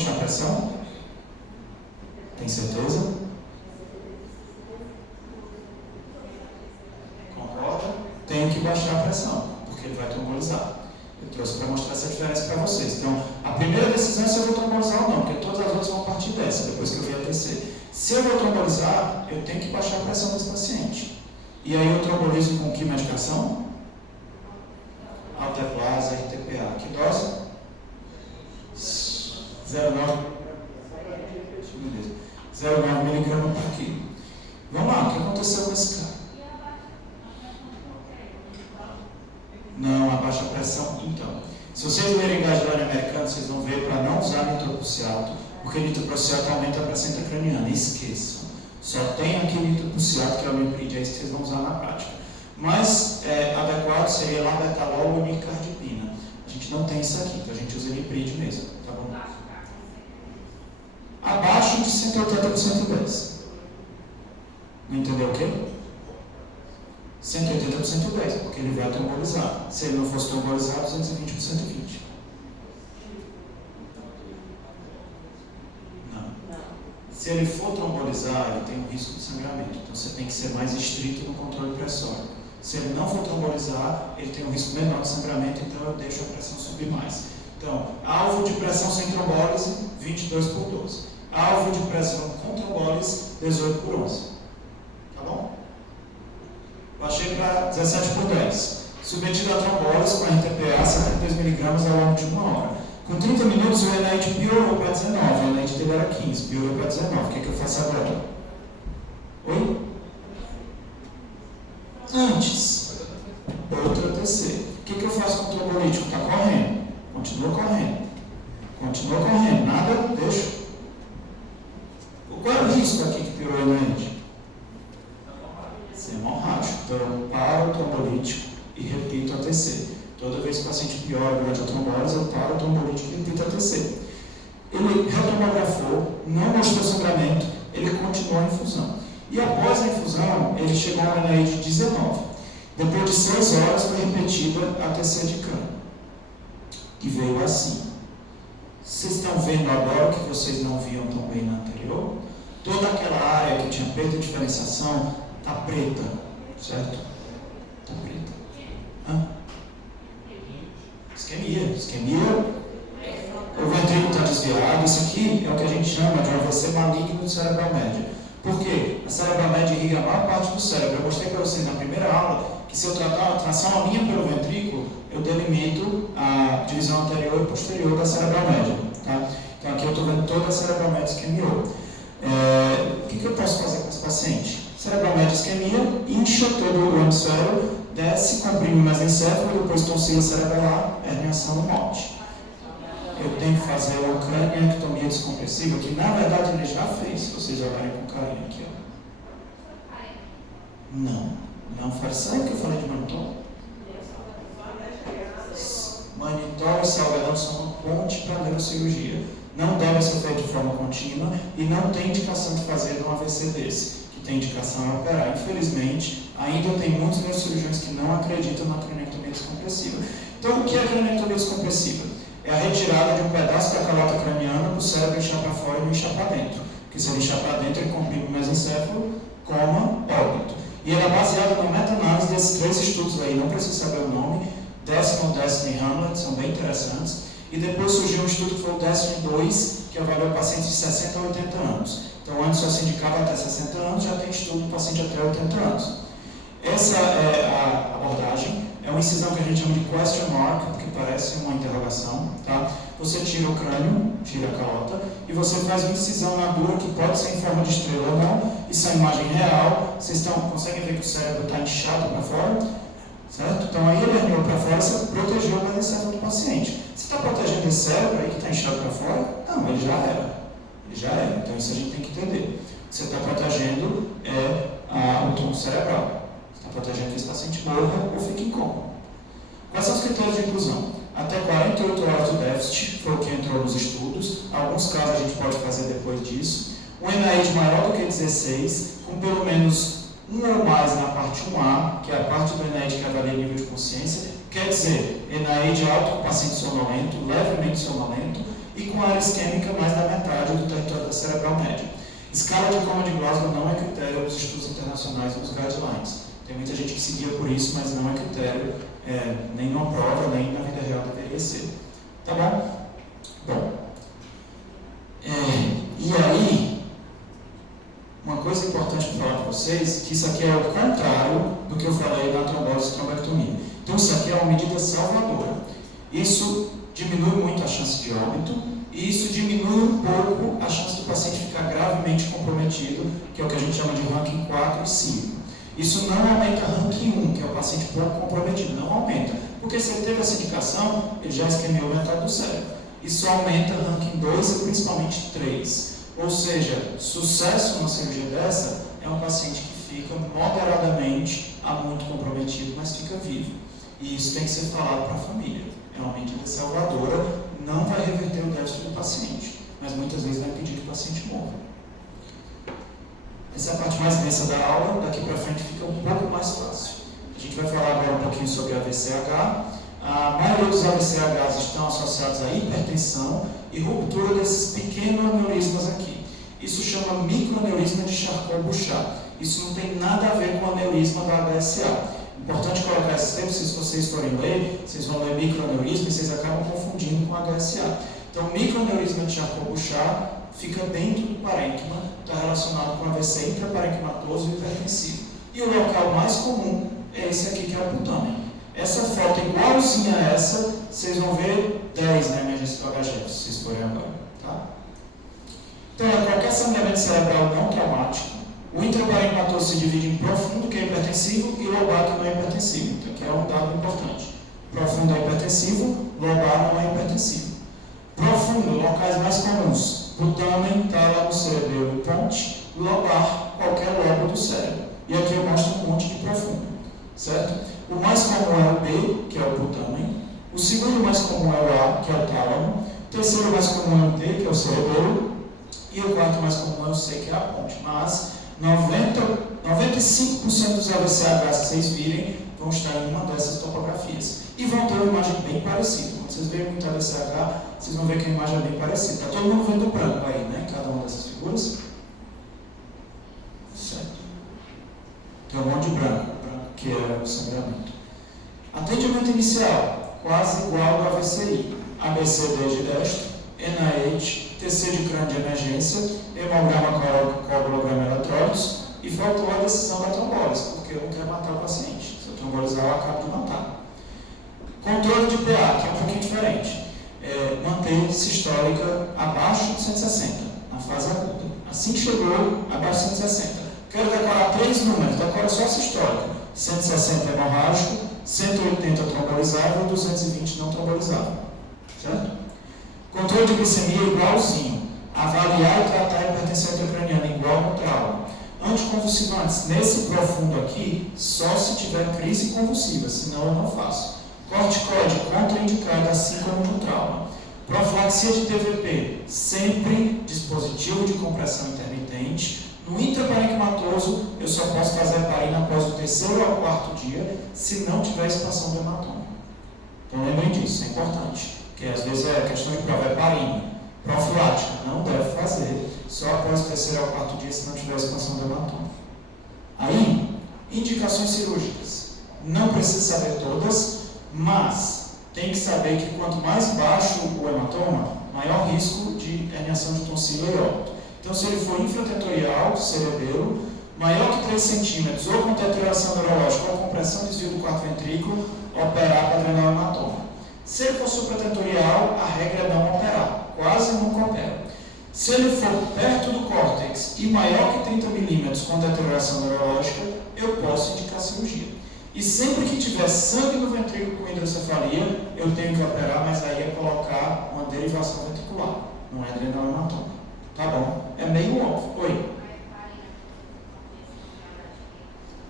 limite na pressão? Tem certeza? Concorda? Tenho que baixar a pressão, porque ele vai trombolizar. Eu trouxe para mostrar essa diferença para vocês. Então, a primeira decisão é se eu vou trombolizar ou não, porque todas as outras vão partir dessa, depois que eu vi a terceira. Se eu vou trombolizar, eu tenho que baixar a pressão desse paciente. E aí eu trombolizo com que medicação? Alteplase, RTPA. Que dose? 0,9 miligramas por quilo. Vamos lá, o que aconteceu com esse cara? Não, abaixa a pressão. Então, se vocês lerem guideline americano, vocês vão ver para não usar nitroprusiato, porque nitroprusiato aumenta a pressão intracraniana. Esqueçam. Só tem aquele nitroprusiato que é o Limpride, é isso que vocês vão usar na prática. Mas adequado seria labetalol ou nicardipina. A gente não tem isso aqui, então a gente usa Limpride mesmo, tá bom? Abaixo de 180 por 110. Não entendeu o quê? 180 por 110, porque ele vai trombolizar. Se ele não fosse trombolizar, 220 por 120. Não. Se ele for trombolizar, ele tem um risco de sangramento. Então você tem que ser mais estrito no controle pressórico. Se ele não for trombolizar, ele tem um risco menor de sangramento, então eu deixo a pressão subir mais. Então, alvo de pressão sem trombólise, 22 por 12. Alvo de pressão com trombólise, 18 por 11. Tá bom? Baixei para 17 por 10. Submetido a trombólise com RTPA, 72 mg ao longo de 1 hora. Com 30 minutos, o NIH piorou para 19. O NIH dele era 15, piorou para 19. O que eu faço agora? Oi? Antes, outra TC. O que eu faço com o trombolítico? Está correndo. Continua correndo. Continua correndo. Nada, deixa. Qual é o risco aqui que piorou o NIH? Ser hemorrágico. Então, eu paro o trombolítico e repito a TC. Toda vez que o paciente piora durante a trombólise, eu paro o trombolítico e repito a TC. Ele retomografou, não mostrou sangramento, ele continuou a infusão. E após a infusão, ele chegou a NIH de 19. Depois de 6 horas, foi repetida a TC de cano. E veio assim. Vocês estão vendo agora o que vocês não viam tão bem na anterior? Toda aquela área que tinha preta diferenciação está preta, certo? Está preta. Hã? Isquemia. O ventrículo está desviado. Isso aqui é o que a gente chama de um AVC maligno do cerebral médio. Por quê? A cerebral média irriga a maior parte do cérebro. Eu mostrei para vocês na primeira aula que se eu tratar a tração a minha pelo ventrículo, eu delimito a divisão anterior e posterior da cerebral média. Tá? Então aqui eu estou vendo toda a cerebral média isquemiou. O que eu posso fazer com esse paciente? Cerebral média isquemia, incha todo o hemisfério, desce, comprime o mesencéfalo, depois tonsila cerebelar, herniação e morte. Eu tenho que fazer uma craniectomia descompressiva, que na verdade ele já fez, se vocês olharem com carinho aqui. Ó. Não faz. Sabe o que eu falei de manitol? Manitol e salgadão são uma ponte para a neurocirurgia. Não deve ser feito de forma contínua e não tem indicação de fazer um AVC desse, que tem indicação a operar. Infelizmente, ainda tem muitos neurocirurgiões que não acreditam na craniectomia descompressiva. Então, o que é a craniectomia descompressiva? É a retirada de um pedaço da calota craniana para o cérebro inchar para fora e não inchar para dentro. Porque se ele inchar para dentro, ele comprime o mesencéfalo, coma, óbito. E ele é baseado na meta-análise desses 3 estudos aí, não preciso saber o nome, Destiny e Hamlet, são bem interessantes. E depois surgiu um estudo que foi o Destiny 2, que avaliou pacientes de 60 a 80 anos. Então, antes só se indicava até 60 anos, já tem estudo do paciente até 80 anos. Essa é a abordagem. É uma incisão que a gente chama de question mark, porque parece uma interrogação. Tá? Você tira o crânio, tira a calota, e você faz uma incisão na dura, que pode ser em forma de estrela ou não. Isso é imagem real. Vocês conseguem ver que o cérebro está inchado para fora? Certo? Então, aí ele herniou para fora, você protegeu o mesencéfalo do paciente. Você está protegendo esse cérebro aí que está inchado para fora? Não, ele já era. Então, isso a gente tem que entender. O que você está protegendo é o tronco cerebral. Protegendo que esse paciente morra ou fique em coma. Quais são os critérios de inclusão? Até 48 horas do déficit foi o que entrou nos estudos. Alguns casos a gente pode fazer depois disso. Um NIH maior do que 16, com pelo menos 1 ou mais na parte 1A, que é a parte do NIH que avalia nível de consciência. Quer dizer, NIH alto com paciente sonolento, levemente sonolento, e com área isquêmica mais da metade do território da cerebral média. Escala de coma de Glasgow não é critério dos estudos internacionais dos guidelines. Tem muita gente que seguia por isso, mas não é critério, nem numa prova, nem na vida real deveria ser. Tá bom? Bom, e aí, uma coisa importante para falar para vocês, que isso aqui é o contrário do que eu falei na trombose e trombectomia. Então, isso aqui é uma medida salvadora. Isso diminui muito a chance de óbito e isso diminui um pouco a chance do paciente ficar gravemente comprometido, que é o que a gente chama de ranking 4 e 5. Isso não aumenta ranking 1, que é o paciente pouco comprometido, não aumenta, porque se ele teve essa indicação, ele já isquemiou metade do cérebro. Isso aumenta ranking 2 e principalmente 3. Ou seja, sucesso numa cirurgia dessa é um paciente que fica moderadamente a muito comprometido, mas fica vivo. E isso tem que ser falado para a família. É uma medida salvadora, não vai reverter o déficit do paciente, mas muitas vezes vai impedir que o paciente morra. Essa é a parte mais densa da aula, daqui para frente fica um pouco mais fácil. A gente vai falar agora um pouquinho sobre AVCH. A maioria dos AVCHs estão associados à hipertensão e ruptura desses pequenos aneurismas aqui. Isso chama microaneurisma de Charcot-Bouchard. Isso não tem nada a ver com o aneurisma da HSA. Importante colocar esses termos, se vocês forem ler, vocês vão ler microaneurisma e vocês acabam confundindo com HSA. Então, o microaneurisma de Charcot-Bouchard fica dentro do parênquima, está relacionado com AVC intraparenquimatoso e hipertensivo. E o local mais comum é esse aqui, que é o putâneo. Essa foto é igualzinha a essa, vocês vão ver 10 na emergência do HGF, se vocês forem agora. Tá? Então, qualquer sangramento cerebral não traumático, o intraparenquimatoso se divide em profundo, que é hipertensivo, e lobar, que não é hipertensivo. Então, aqui é um dado importante. Profundo é hipertensivo, lobar não é hipertensivo. Profundo, locais mais comuns. Putânio, tálamo, cerebelo e ponte. Lobar, qualquer lobo do cérebro. E aqui eu mostro um monte de profundo. Certo? O mais comum é o B, que é o putânio. O segundo mais comum é o A, que é o tálamo. O terceiro mais comum é o D, que é o cerebelo. E o quarto mais comum é o C, que é a ponte. Mas 95% dos AVCHs que vocês virem vão estar em uma dessas topografias. E vão ter uma imagem bem parecida. Quando vocês verem muito AVCH, vocês vão ver que a imagem é bem parecida. Está todo mundo vendo branco aí, né? Cada uma dessas figuras. Certo. Tem um monte de branco, que é o sangramento. Atendimento inicial, quase igual ao AVCI. ABCD de destro, NIH, TC de crânio de emergência, hemograma coagulograma eletrólitos, e faltou a decisão da trombólise, porque eu não quero matar o paciente. Se eu trombolizar, eu acabo de matar. Controle de PA, que é um pouquinho diferente. Manter sistólica abaixo de 160, na fase aguda. Assim que chegou, abaixo de 160. Quero decorar 3 números, decora só a sistólica. 160 hemorrágico, 180 trombolizável e 220 não trombolizável. Certo? Controle de glicemia igualzinho. Avaliar e tratar a hipertensão intracraniana igual no trauma. Anticonvulsivantes, nesse profundo aqui, só se tiver crise convulsiva, senão eu não faço. Corticoide contraindicado, assim como no trauma. Profilaxia de TVP, sempre dispositivo de compressão intermitente. No intraparenquimatoso, eu só posso fazer heparina após o 3º ou 4º dia, se não tiver expansão do hematoma. Então lembrem disso, é importante. Porque às vezes é questão de prova, heparina. Profilática, não deve fazer, só após o 3º ou 4º dia, se não tiver expansão do hematoma. Aí, indicações cirúrgicas. Não precisa saber todas, mas tem que saber que quanto mais baixo o hematoma, maior risco de herniação de tonsila e óbito. Então, se ele for infratentorial, cerebelo, maior que 3 centímetros, ou com deterioração neurológica, ou compressão e desvio do quarto ventrículo, operar para drenar o hematoma. Se ele for supratentorial, a regra é não operar, quase nunca opera. Se ele for perto do córtex e maior que 30 milímetros com deterioração neurológica, eu posso indicar cirurgia. E sempre que tiver sangue no ventrículo com hidrocefalia, eu tenho que operar, mas aí é colocar uma derivação ventricular, não é drenar o hematoma. Tá bom? É meio óbvio. Oi?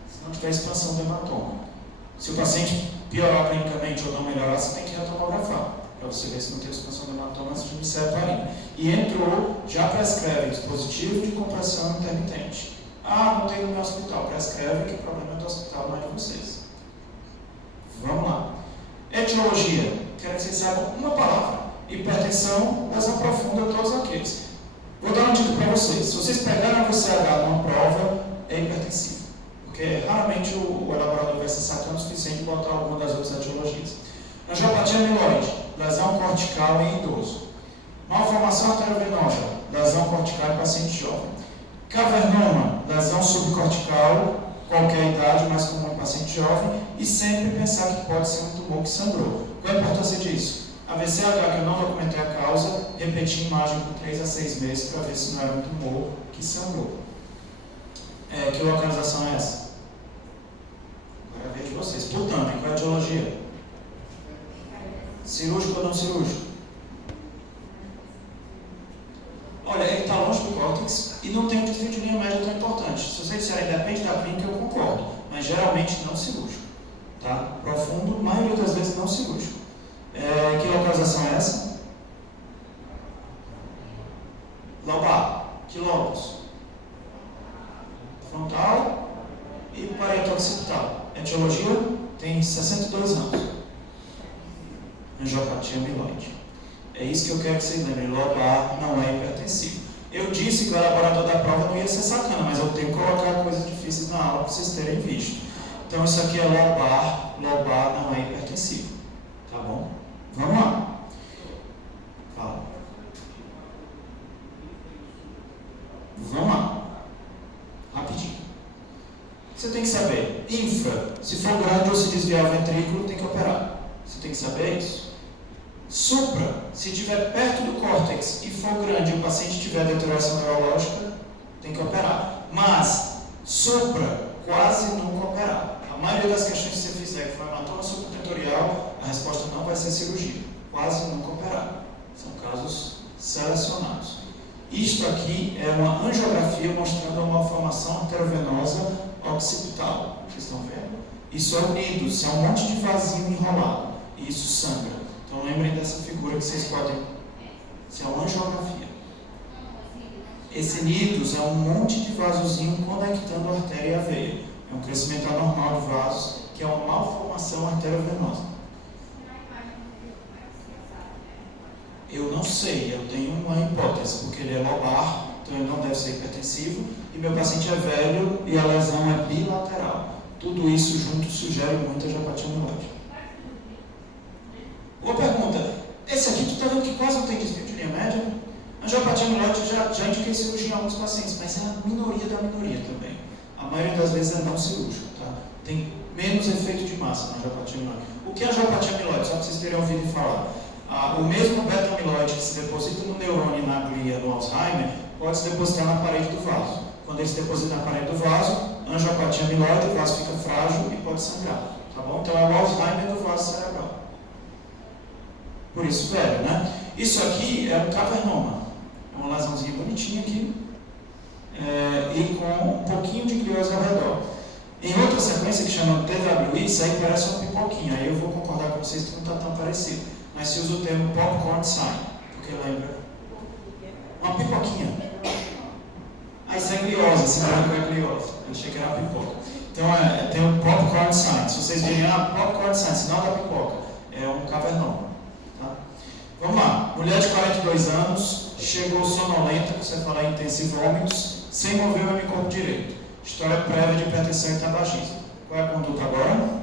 Se não tiver expansão do hematoma. Se o paciente piorar clinicamente ou não melhorar, você tem que retomografar, para você ver se não tem expansão do hematoma antes de iniciar a heparina. E entrou, já prescreve dispositivo de compressão intermitente. Ah, não tem no meu hospital. Prescreve, que o problema é do hospital, não é de vocês. Vamos lá. Etiologia. Quero que vocês saibam uma palavra. Hipertensão, lesão profunda, todos aqueles. Vou dar uma dica para vocês. Se vocês pegarem a VCH numa prova, é hipertensivo. Porque raramente o elaborador vai ser sacana o suficiente de botar alguma das outras etiologias. Angiopatia amiloide, lesão cortical em idoso. Malformação arteriovenosa, lesão cortical em paciente jovem. Cavernoma, lesão subcortical, qualquer idade, mais comum em paciente jovem, e sempre pensar que pode ser um tumor que sangrou. Qual a importância disso? A VCH, que eu não documentei a causa, repeti a imagem por 3 a 6 meses para ver se não era um tumor que sangrou. Que localização é essa? Agora é a vez de vocês. Portanto, qual é a etiologia? Cirúrgico ou não cirúrgico? Olha, ele está longe do córtex e não tem um desvio de linha média tão importante. Se vocês disserem depende da clínica, eu concordo, mas geralmente não cirúrgico. Tá? Profundo, maioria das vezes não cirúrgico. Que localização é essa? Lobar. Que lobos? Frontal e parietal occipital. Etiologia? Tem 62 anos. Angiopatia amiloide. É isso que eu quero que vocês lembrem. Lobar não é hipertensivo. Eu disse que o elaborador da prova não ia ser sacana, mas eu tenho que colocar coisas difíceis na aula para vocês terem visto. Então isso aqui é lobar. Lobar não é hipertensivo. Tá bom? Vamos lá. Fala. Vamos lá. Rapidinho. Você tem que saber. Infra. Se for grande ou se desviar o ventrículo, tem que operar. Você tem que saber isso. Supra, se estiver perto do córtex e for grande e o paciente tiver deterioração neurológica, tem que operar. Mas, supra, quase nunca operar. A maioria das questões que você fizer que for hematoma supratentorial, a resposta não vai ser cirurgia. Quase nunca operar. São casos selecionados. Isto aqui é uma angiografia mostrando uma malformação arteriovenosa occipital. Vocês estão vendo? Isso é o nidus, é um monte de vasinho enrolado. E isso sangra. Então lembrem dessa figura que vocês podem. Isso é uma angiografia. Esse nidus é um monte de vasozinho conectando a artéria e a veia. É um crescimento anormal de vasos, que é uma malformação arteriovenosa. Eu não sei, eu tenho uma hipótese, porque ele é lobar, então ele não deve ser hipertensivo, e meu paciente é velho e a lesão é bilateral. Tudo isso junto sugere muita angiopatia amiloide. Boa pergunta. Esse aqui tu está vendo que quase não tem desvio de linha média? A angiopatia amiloide já indiquei cirurgia em alguns pacientes, mas é a minoria da minoria também. A maioria das vezes é não cirúrgico, tá? Tem menos efeito de massa na angiopatia amiloide. O que é angiopatía amiloide? Só para vocês terem ouvido falar. O mesmo beta-amiloide que se deposita no neurônio e na glia no Alzheimer, pode se depositar na parede do vaso. Quando ele se deposita na parede do vaso, angiopatia amiloide, o vaso fica frágil e pode sangrar. Tá bom? Então é o Alzheimer do vaso cerebral. Por isso, velho, né? Isso aqui é um cavernoma. É uma lesãozinha bonitinha aqui. E com um pouquinho de gliose ao redor. Em outra sequência que chama TWI, isso aí parece uma pipoquinha. Aí eu vou concordar com vocês que não está tão parecido. Mas se usa o termo popcorn sign. Porque lembra? Uma pipoquinha. Isso é gliose, esse branco é gliose. Eu achei que era uma pipoca. Então tem um popcorn sign. Se vocês virem, popcorn sign, sinal da pipoca. É um cavernoma. Tá? Vamos lá. Mulher de 42 anos, chegou sonolenta, você falar em intensos vômitos, sem mover o hemicorpo direito. História prévia de hipertensão e tabagismo. Qual é a conduta agora?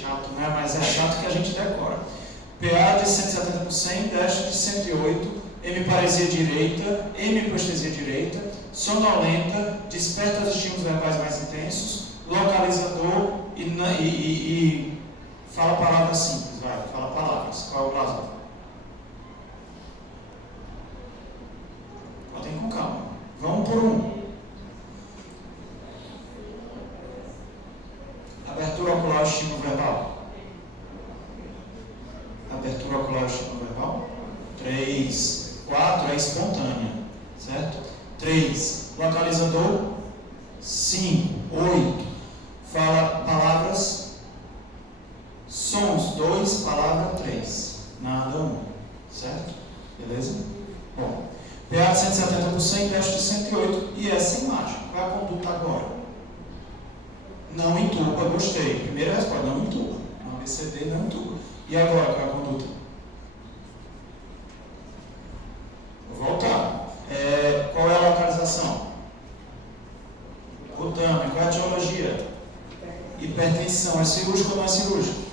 Chato, né? Mas é chato que a gente decora. PA de 170 por 100, déficit de 108, hemiparesia direita, hemiprostesia direita, sonolenta, desperta os estímulos verbais mais intensos, localizador e fala palavras simples, vai, fala palavras. Qual é o prazo? Podem ir com calma. Vamos por um. Abertura ocular e estímulo verbal. Abertura ocular e estímulo verbal. 3. 4 é espontânea, certo? 3. Localizador. 5. 8. Fala palavras. Sons. 2. Palavra 3. Nada 1. Certo? Beleza? Bom. PA de 170 por 100, déficit de 108. E essa imagem. Qual é a conduta agora? Não entuba, gostei. Primeira resposta, não entuba. No ABCD não entuba. E agora, qual é a conduta? Vou voltar. Qual é a localização? O tâmino. Qual é a etiologia? Hipertensão. É cirúrgico ou não é cirúrgico?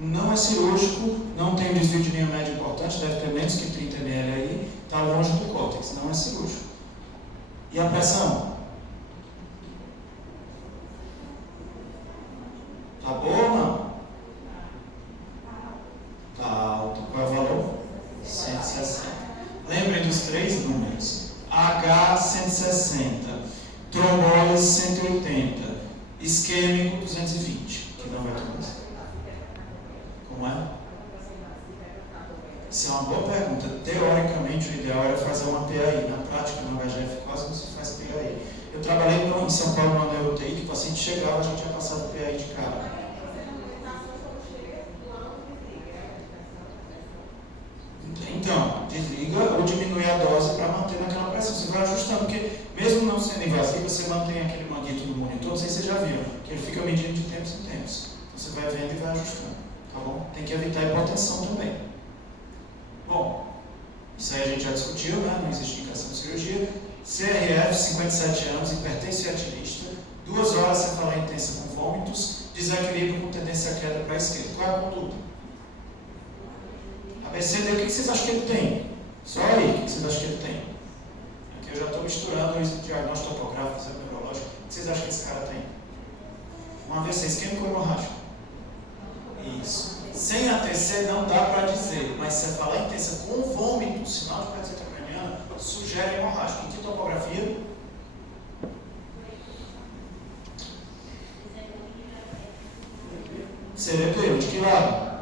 Não é cirúrgico, não tem um desvio de linha média importante, deve ter menos que 30 ml aí, está longe do córtex, não é cirúrgico. E a pressão? Tá boa ou não? Tá alta. Qual é o valor? 160. Lembrem dos 3 números. H 160, trombólise 180, isquêmico 220, que não vai ter mais. Como é? Isso é uma boa pergunta. Teoricamente, o ideal era fazer uma PAI. Na prática, no HGF quase não se faz PAI. Eu trabalhei em São Paulo na UTI, que o paciente chegava, a gente tinha passado PAI de cara. Então, desliga ou diminui a dose para manter naquela pressão. Você vai ajustando, porque mesmo não sendo invasivo, você mantém aquele manguito no monitor, não sei se você já viu, que ele fica medindo de tempos em tempos. Então você vai vendo e vai ajustando. Tá bom? Tem que evitar a hipotensão também. Bom, isso aí a gente já discutiu, né? Não existe indicação de cirurgia. CRF, 57 anos, hipertenso e atilista, 2 horas cefaleia intensa com vômitos, desequilíbrio com tendência à queda para a esquerda. Qual é a conduta? ABCD, o que vocês acham que ele tem? Só aí, o que vocês acham que ele tem? Aqui eu já estou misturando o diagnóstico topográfico e neurológico. O que vocês acham que esse cara tem? Um AVC isquêmico ou hemorrágico? Isso. Sem ATC não dá para dizer, mas cefaleia intensa com vômito, sinal de paralisia intracraniana, sugere hemorrágico. Em que topografia? Cerebelo, de que lado?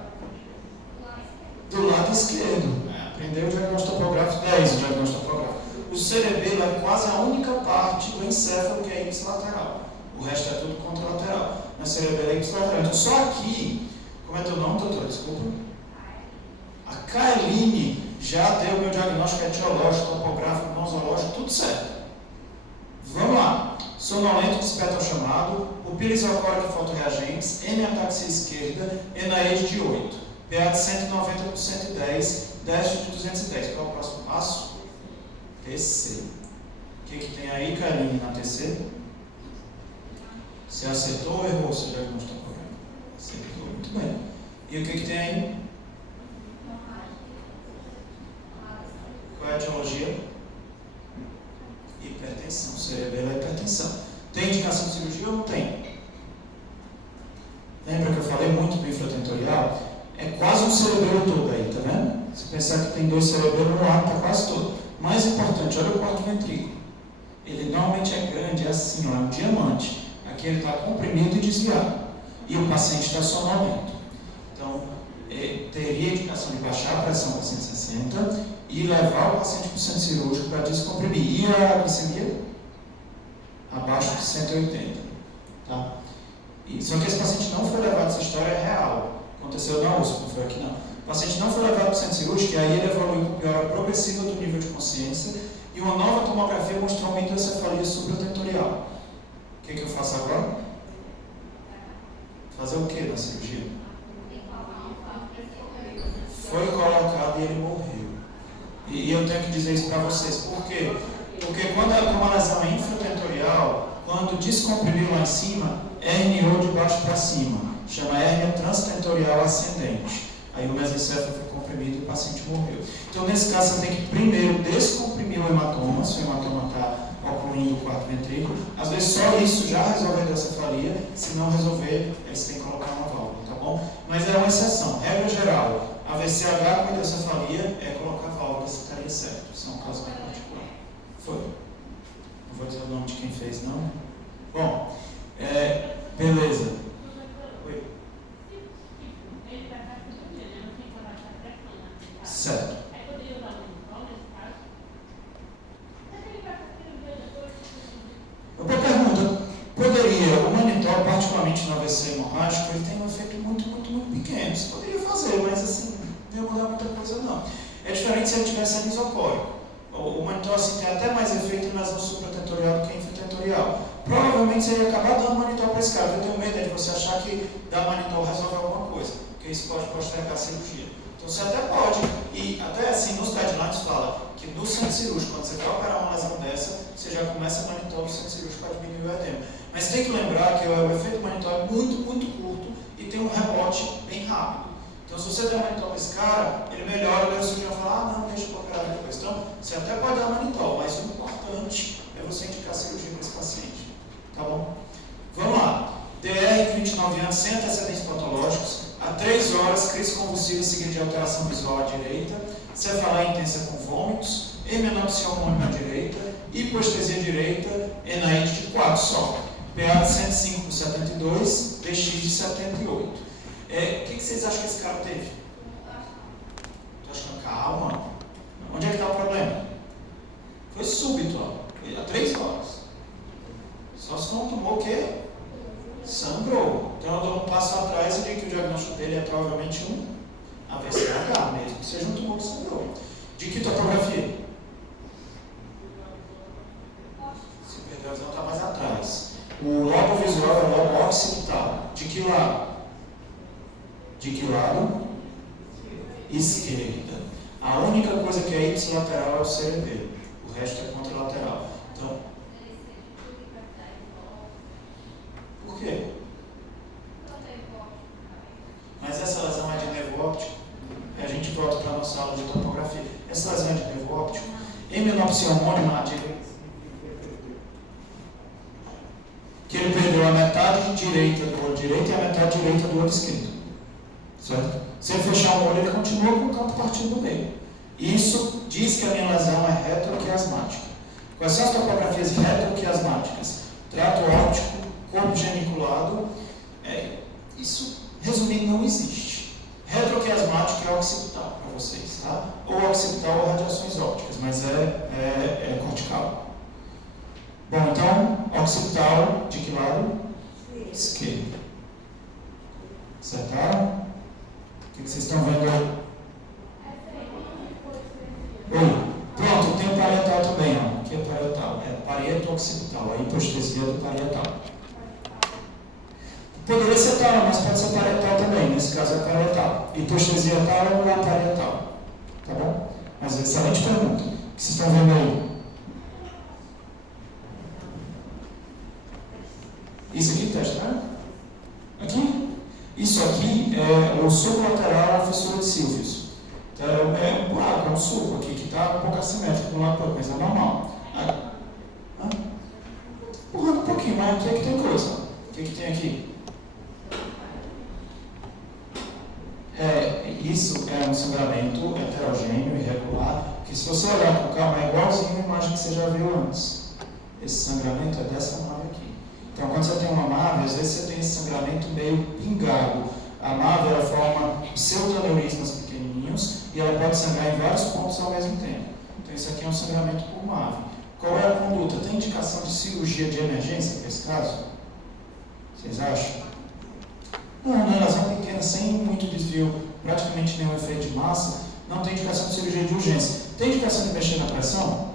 Do lado esquerdo. Aprendeu o diagnóstico topográfico 10, o diagnóstico topográfico. O cerebelo é quase a única parte do encéfalo que é ipsilateral. O resto é tudo contralateral. Mas o cerebelo é ipsilateral. Então só aqui. Como é teu nome, doutor? Desculpa. A Kaeline já deu meu diagnóstico etiológico, topográfico, nosológico, tudo certo. Vamos lá. Sonolento com espectro chamado, pupila isocórica e fotorreagentes, hemiataxia esquerda, NIH de 8. PA de 190 por 110, déficit de 210. Qual é o próximo passo? TC. O que tem aí, Kaeline, na TC? Você acertou ou errou o seu diagnóstico topográfico? Acertou, muito bem. E o que tem aí? Qual é a etiologia? Hipertensão. Cerebelo é hipertensão. Tem indicação de cirurgia ou não tem? Lembra que eu falei muito do infratentorial? É quase um cerebelo todo aí, tá vendo? Se pensar que tem 2 cerebelos no ar, está quase todo. Mais importante, olha o quarto ventrículo. Ele normalmente é grande, é assim, ó, é um diamante. Aqui ele está comprimido e desviado. E o paciente está sonolento. Então, teria indicação de baixar a pressão para 160 e levar o paciente para o centro cirúrgico para descomprimir. E a glicemia? Abaixo de 180. Tá? Só que esse paciente não foi levado, essa história é real. Aconteceu na USP, não foi aqui não. O paciente não foi levado para o centro cirúrgico e aí ele evoluiu com piora progressiva do nível de consciência e uma nova tomografia mostrou uma hidrocefalia supratentorial. O que eu faço agora? Fazer o que na cirurgia? Foi colocado e ele morreu. E eu tenho que dizer isso para vocês. Por quê? Porque quando uma lesão é infratentorial, quando descomprimiu lá em cima, herniou de baixo para cima. Chama hérnia transtentorial ascendente. Aí o mesencéfalo foi comprimido e o paciente morreu. Então, nesse caso, você tem que primeiro descomprimir o hematoma, se o hematoma está ocluindo o quarto ventrículo. Às vezes, só isso já resolve a hidrocefalia. Se não resolver, aí você tem que colocar uma válvula, tá bom? Mas é uma exceção. Regra geral, AVCH com hidrocefalia é colocar válvula se estaria certo. Isso é um caso bem particular. Foi. Não vou dizer o nome de quem fez, não. Bom, beleza. Oi. Certo. Boa pergunta. Poderia, o manitol, particularmente no AVC hemorrágico, ele tem um efeito muito pequeno. Você poderia fazer, mas assim, não ia mudar muita coisa não. É diferente se ele tivesse anisocórico. O manitol assim, tem até mais efeito em lesão supratentorial do que infratentorial. Provavelmente você ia acabar dando manitol para esse cara. Eu tenho medo de você achar que dar manitol resolve alguma coisa. porque isso pode postergar a cirurgia. Então você até pode, e até assim nos guidelines fala que no centro cirúrgico, quando você vai operar uma lesão dessa, você já começa a manitar o centro cirúrgico para diminuir o edema. Mas tem que lembrar que o efeito manitório é muito, muito curto e tem um rebote bem rápido. Então se você der manitol para esse cara, ele melhora, e o cirurgião fala, não, deixa eu operar depois. Então você até pode dar manitol, mas o importante é você indicar cirurgia para esse paciente. Tá bom? Vamos lá. DR, 29 anos, sem antecedentes patológicos, há 3 horas, crise convulsiva seguida de alteração visual à direita, cefaleia intensa com vômitos, hemenopsia homônima à direita, hipoestesia direita, enaíde de 4 só. PA de 105 por 72, DX de 78. O que vocês acham que esse cara teve? Estou achando, calma. Onde é que está o problema? Foi súbito, ó. Há 3 horas. Só se não tomou o quê? Sangrou. Então eu dou um passo atrás e digo que o diagnóstico dele é provavelmente um AVCH, mesmo que seja um tumor que sangrou. De que topografia? Se perdeu a visão, está mais atrás. O lobo visual é o lobo occipital. De que lado? De que lado? Esquerda. A única coisa que é ipsilateral é o cerebelo. O resto é contralateral. Então, por quê? Mas essa lesão é de nervo óptico. A gente volta para a nossa aula de topografia. Essa lesão é de nervo óptico. Hemenopsia homônima à direita. Que ele perdeu a metade direita do olho direito e a metade direita do olho esquerdo. Certo? Se ele fechar o olho, ele continua com o campo partido no meio. Isso diz que a minha lesão é retroquiasmática. Quais são as topografias retroquiasmáticas? Trato óptico, corpo geniculado. Isso, resumindo, não existe. Retroquiasmático é occipital para vocês, tá? Ou occipital ou radiações ópticas, mas é cortical. Bom, então, occipital, de que lado? Esquerdo. Acertaram? O que vocês estão vendo aí? Oi. Pronto, tem o parietal também, ó. Aqui é parietal. É parieto occipital, a hipoestesia do parietal. Poderia ser tal, mas pode ser parietal também. Nesse caso é parietal. Hipoestesia tal ou é parietal? Tá bom? Mas excelente pergunta. O que vocês estão vendo aí? Isso aqui, teste, né? Aqui? Isso aqui é o sulco lateral da fissura de Sylvius. Então, é um buraco, é um sulco aqui que está um pouco assimétrico de um lado para o outro, mas é normal. Empurrando um pouquinho, mas aqui é que tem coisa. O que tem aqui? Isso é um sangramento heterogêneo, irregular, que se você olhar com calma é igualzinho a imagem que você já viu antes. Esse sangramento é dessa MAVE aqui. Então, quando você tem uma MAVE, às vezes você tem esse sangramento meio pingado. A MAVE, ela forma pseudoneurismas pequenininhos e ela pode sangrar em vários pontos ao mesmo tempo. Então, isso aqui é um sangramento por MAVE. Qual é a conduta? Tem indicação de cirurgia de emergência para esse caso? Vocês acham? Não, elas são pequenas, sem muito desvio, praticamente nenhum efeito de massa, não tem indicação de cirurgia de urgência. Tem indicação de mexer na pressão?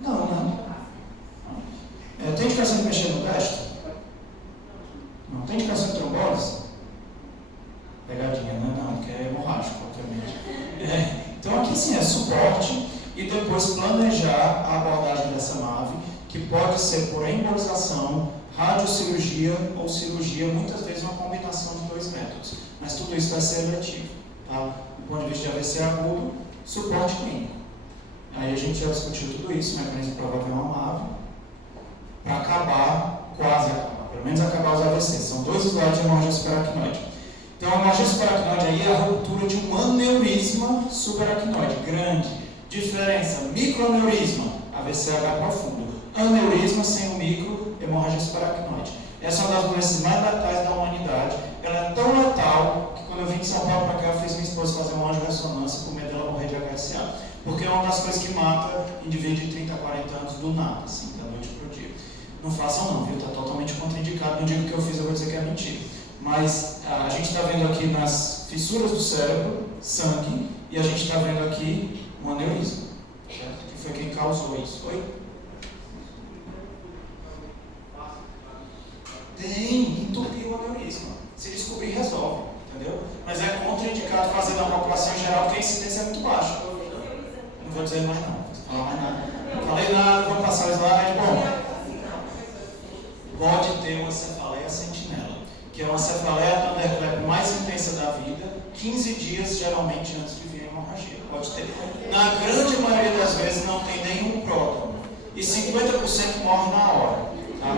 Não, né? Tem indicação de mexer no destro? Não. Tem indicação de trombose? Pegadinha, né? Não, porque é hemorrágico, obviamente. Então aqui sim é suporte e depois planejar a abordagem dessa MAVE, que pode ser por embolização, radiocirurgia ou cirurgia, muitas vezes uma combinação de 2 métodos. Mas tudo isso vai ser eletivo. Tá? Do ponto de vista de AVC agudo, suporte clínico. Aí a gente já discutiu tudo isso, mecanismo provável é uma MAVE, para acabar, quase acabar, pelo menos acabar os AVCs. São 2 slides de hemorragia subaracnoide. Então a hemorragia subaracnoide aí é a ruptura de um aneurisma subaracnoide, grande. Diferença, microaneurisma, AVCH profundo. Aneurisma sem o micro, hemorragia subaracnoide. Essa é uma das doenças mais letais da humanidade. Ela é tão letal que quando eu vim de São Paulo para cá, eu fiz minha esposa fazer uma ressonância com medo dela morrer de HSA. Porque é uma das coisas que mata indivíduo de 30 a 40 anos do nada, assim, da noite para o dia. Não façam não, viu? Está totalmente contraindicado. Não digo que eu fiz, eu vou dizer que é mentira. Mas a gente está vendo aqui nas fissuras do cérebro, sangue, e a gente está vendo aqui um aneurisma, certo? Que foi quem causou isso. Oi? Tem, entupiu o aneurisma. Se descobrir resistência é muito baixa. Não vou dizer mais não, vou falar mais nada. Não falei nada, vou passar o slide. Bom, pode ter uma cefaleia sentinela, que é uma cefaleia thunderclap mais intensa da vida, 15 dias geralmente antes de vir a hemorragia. Pode ter. Na grande maioria das vezes não tem nenhum pródromo. E 50% morre na hora. Tá?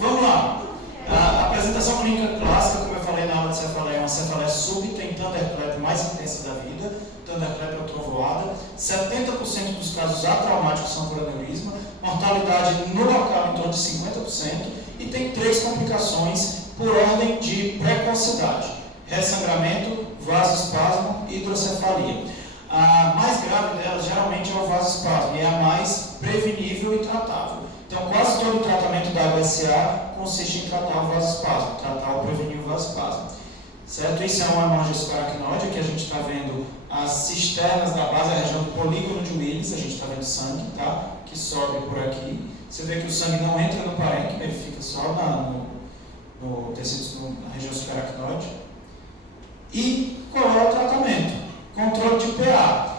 Vamos lá. A apresentação clínica clássica, como eu falei na aula de cefaleia, é uma cefaleia súbita em thunderclap mais intensa da vida. Thunderclap ou trovoada. 70% dos casos atraumáticos são por aneurisma. Mortalidade no local em torno de 50%. E tem 3 complicações por ordem de precocidade: ressangramento, vasoespasmo e hidrocefalia. A mais grave delas geralmente é o vasoespasmo e é a mais prevenível e tratável. Então, quase todo o tratamento da HSA consiste em tratar o vasoespasmo, tratar ou prevenir o vasoespasmo. Certo? Isso é uma hemorragia subaracnoide, que a gente está vendo as cisternas da base, a região do polígono de Willis, a gente está vendo sangue, tá? Que sobe por aqui. Você vê que o sangue não entra no parênquima, ele fica só no tecido, na região subaracnoide. E qual é o tratamento? Controle de PA.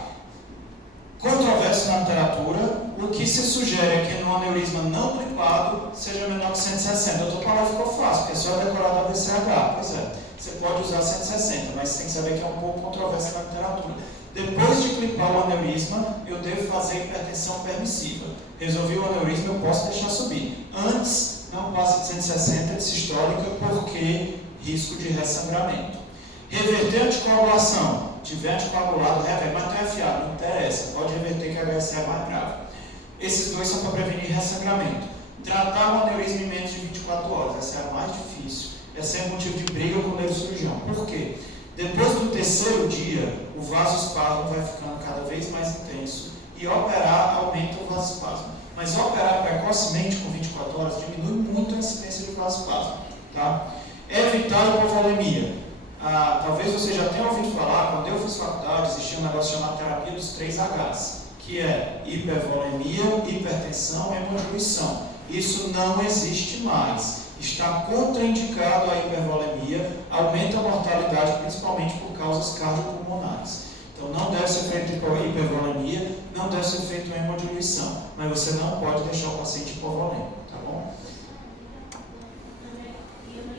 Controverso na literatura, o que se sugere é que no aneurisma não clipado seja menor que 160. Eu estou falando, ficou fácil, porque é só decorar da VCH. Pois é, você pode usar 160, mas você tem que saber que é um pouco controverso na literatura. Depois de clipar o aneurisma, eu devo fazer hipertensão permissiva. Resolvi o aneurisma, eu posso deixar subir. Antes, não passa de 160 de sistólica, porque risco de ressangramento. Reverter anticoagulação. Tiver anticoagulado, reverte, mas tem afiado, não interessa. Pode reverter que a HSA é mais grave. Esses dois são para prevenir ressangramento. Tratar o aneurisma em menos de 24 horas. Essa é a mais difícil. Essa é motivo de briga com o neurocirurgião. Por quê? Depois do terceiro dia, o vasoespasmo vai ficando cada vez mais intenso e operar aumenta o vasoespasmo. Mas operar precocemente com 24 horas diminui muito a incidência de vasoespasmo. Tá? Evitar hipovolemia. Talvez você já tenha ouvido falar, quando eu fiz faculdade, existia um negócio chamado terapia dos 3 Hs, que é hipervolemia, hipertensão e hemodiluição. Isso não existe mais. Está contraindicado a hipervolemia, aumenta a mortalidade, principalmente por causas cardiopulmonares. Então, não deve ser feito hipervolemia, não deve ser feito hemodiluição, mas você não pode deixar o paciente hipovolêmico, tá bom?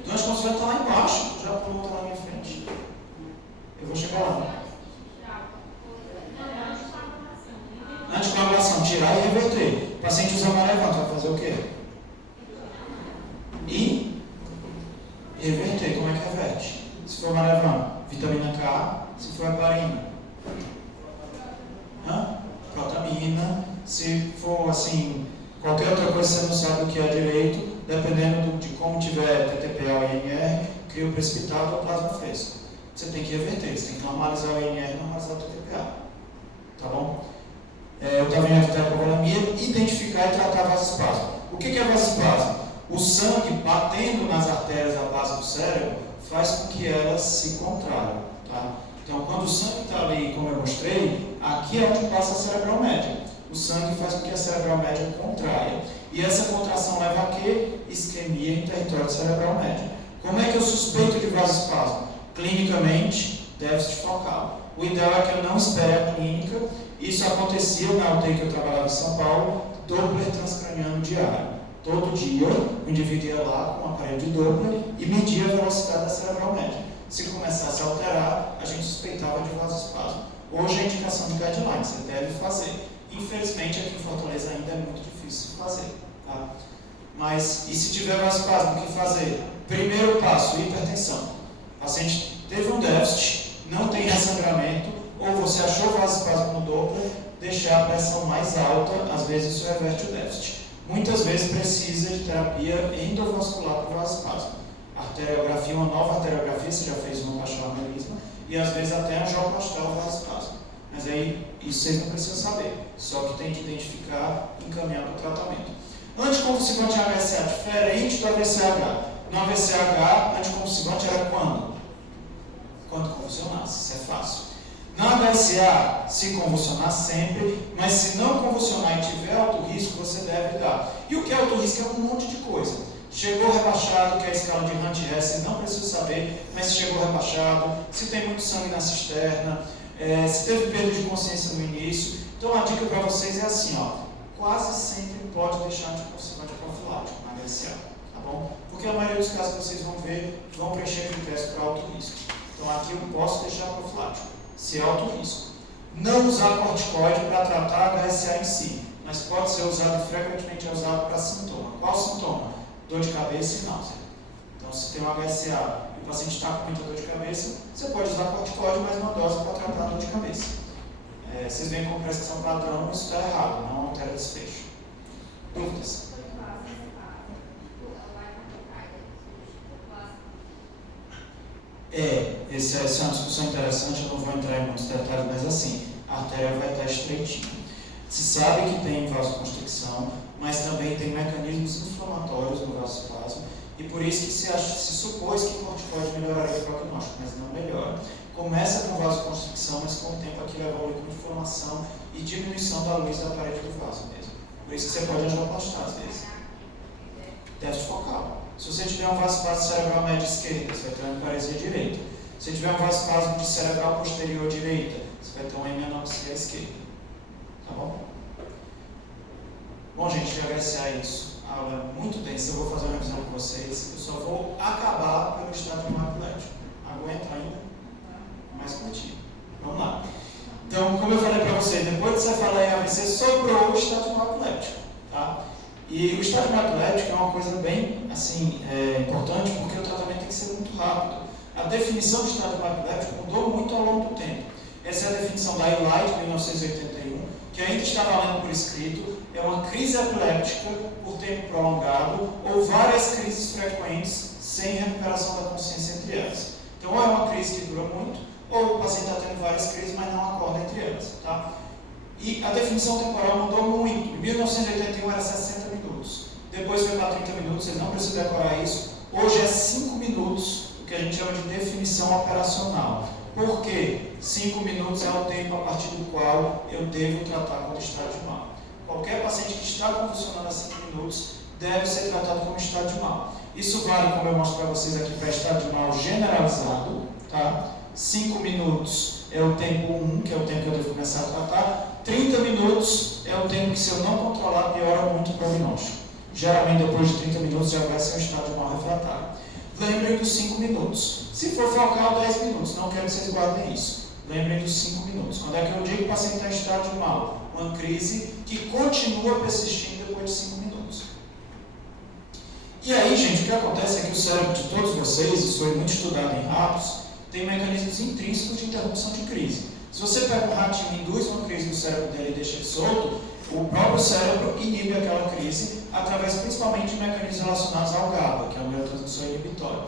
Então, a consulta está lá embaixo, já pulou, está na minha frente. Eu vou chegar lá. Anticoagulação, tirar e reverter. O paciente usa Marevan, vai fazer o quê? E reverter, como é que reverte? Se for Marevan, vitamina K. Se for heparina, protamina. Se for assim, qualquer outra coisa que você não sabe o que é direito, dependendo de como tiver TTPA ou INR, cria o precipitado ou plasma fresco. Você tem que reverter, você tem que normalizar o INR e normalizar o TTPA. Tá bom? Eu estava em hipovolemia, identificar e tratar vasoespasmo. O que é vasoespasmo? O sangue batendo nas artérias da base do cérebro faz com que elas se contraiam. Tá? Então, quando o sangue está ali, como eu mostrei, aqui é onde passa a cerebral média. O sangue faz com que a cerebral média contraia. E essa contração leva a quê? Isquemia em território cerebral médio. Como é que eu suspeito de vasoespasmo? Clinicamente, déficit focal. O ideal é que eu não espere a clínica. Isso acontecia na UTI que eu trabalhava em São Paulo, Doppler transcraniano diário. Todo dia, o indivíduo ia lá com um aparelho de Doppler e media a velocidade da cerebral média. Se começasse a alterar, a gente suspeitava de vasoespasmo. Hoje é indicação de guideline, você deve fazer. Infelizmente, aqui em Fortaleza ainda é muito difícil fazer. Tá? Mas, e se tiver vasoespasmo, o que fazer? Primeiro passo, hipertensão. O paciente teve um déficit, não tem ressangramento, ou você achou vasoespasmo no Doppler, deixar a pressão mais alta, às vezes isso reverte o déficit. Muitas vezes precisa de terapia endovascular para o vasoespasmo. Arteriografia, uma nova arteriografia, você já fez uma pastoral aneurisma, e às vezes até angioplastia o vasoespasmo. Mas aí, isso vocês não precisam saber, só que tem que identificar e encaminhar para o tratamento. Anticonvulsivante HSA, diferente do AVCH. No AVCH, anticonvulsivante era quando? Quando convulsionasse, isso é fácil. Na HSA, se convulsionar sempre, mas se não convulsionar e tiver alto risco, você deve dar. E o que é alto risco? É um monte de coisa. Chegou rebaixado, que é a escala de Hunt-Hess, vocês não precisam saber, mas se chegou rebaixado, se tem muito sangue na cisterna, Se teve perda de consciência no início, então a dica para vocês é assim, quase sempre pode deixar antiprofilático na HSA, tá bom? Porque a maioria dos casos que vocês vão ver, vão preencher critérios para alto risco. Então aqui eu posso deixar profilático, se é alto risco. Não usar corticoide para tratar a HSA em si, mas pode ser usado e frequentemente é usado para sintoma. Qual sintoma? Dor de cabeça e náusea. Então se tem um HSA e o paciente está com muita dor de cabeça, você pode usar corticoide, mas uma dose para tratar a dor de cabeça. Vocês veem como prescrição padrão, isso está errado, não altera desfecho. Dúvidas? Essa é uma discussão interessante, eu não vou entrar em muitos detalhes, mas assim, a artéria vai estar estreitinha. Se sabe que tem vasoconstricção, mas também tem mecanismos inflamatórios no vasospasmo, e por isso que se supôs que o corticoide melhoraria o prognóstico, mas não melhora. Começa com vasoconstricção, mas com o tempo aquilo evolui com inflamação e diminuição da luz da parede do vaso mesmo. Por isso que você pode angioplastar às vezes. Déficit focal. Se você tiver um vasospasmo cerebral médio esquerda, você vai ter uma hemiparesia direita. Se tiver um vasospasmo de cerebral posterior direita, você vai ter uma hemianopsia esquerda. Tá bom? Bom, gente, de HSA é isso. A aula é muito densa, eu vou fazer uma revisão com vocês. Eu só vou acabar pelo estádio epilético. Aguenta ainda? Mais curtinho. Vamos lá. Então, como eu falei para vocês, depois de você falar em AVC, sobrou o estádio epiléptico. Tá? E o estádio epiléptico é uma coisa bem importante, porque o tratamento tem que ser muito rápido. A definição do estádio epiléptico mudou muito ao longo do tempo. Essa é a definição da Eli, de 1981, que ainda está valendo por escrito. É uma crise epiléptica por tempo prolongado ou várias crises frequentes sem recuperação da consciência entre elas. Então, ou é uma crise que dura muito, ou o paciente está tendo várias crises, mas não acorda entre elas. Tá? E a definição temporal mudou muito. Em 1981 era 60 minutos. Depois foi para 30 minutos, vocês não precisam decorar isso. Hoje é 5 minutos, o que a gente chama de definição operacional. Por quê? 5 minutos é o tempo a partir do qual eu devo tratar como estádio mal. Qualquer paciente que está convulsionando a 5 minutos deve ser tratado como estádio mal. Isso vale, como eu mostro para vocês aqui, para estádio mal generalizado. Tá? 5 minutos é o tempo 1, que é o tempo que eu devo começar a tratar. 30 minutos é o tempo que, se eu não controlar, piora muito o prognóstico. Geralmente, depois de 30 minutos, já vai ser um estádio mal refratário. Lembrem dos 5 minutos. Se for focal, 10 minutos. Não quero que vocês guardem isso. Lembrem dos 5 minutos. Quando é que eu digo que o paciente está em estádio mal? Uma crise que continua persistindo depois de 5 minutos. E aí, gente, o que acontece é que o cérebro de todos vocês, isso foi muito estudado em ratos, tem mecanismos intrínsecos de interrupção de crise. Se você pega um ratinho e induz uma crise no cérebro dele e deixa ele solto, o próprio cérebro inibe aquela crise através principalmente de mecanismos relacionados ao GABA, que é o neurotransmissor inibitório.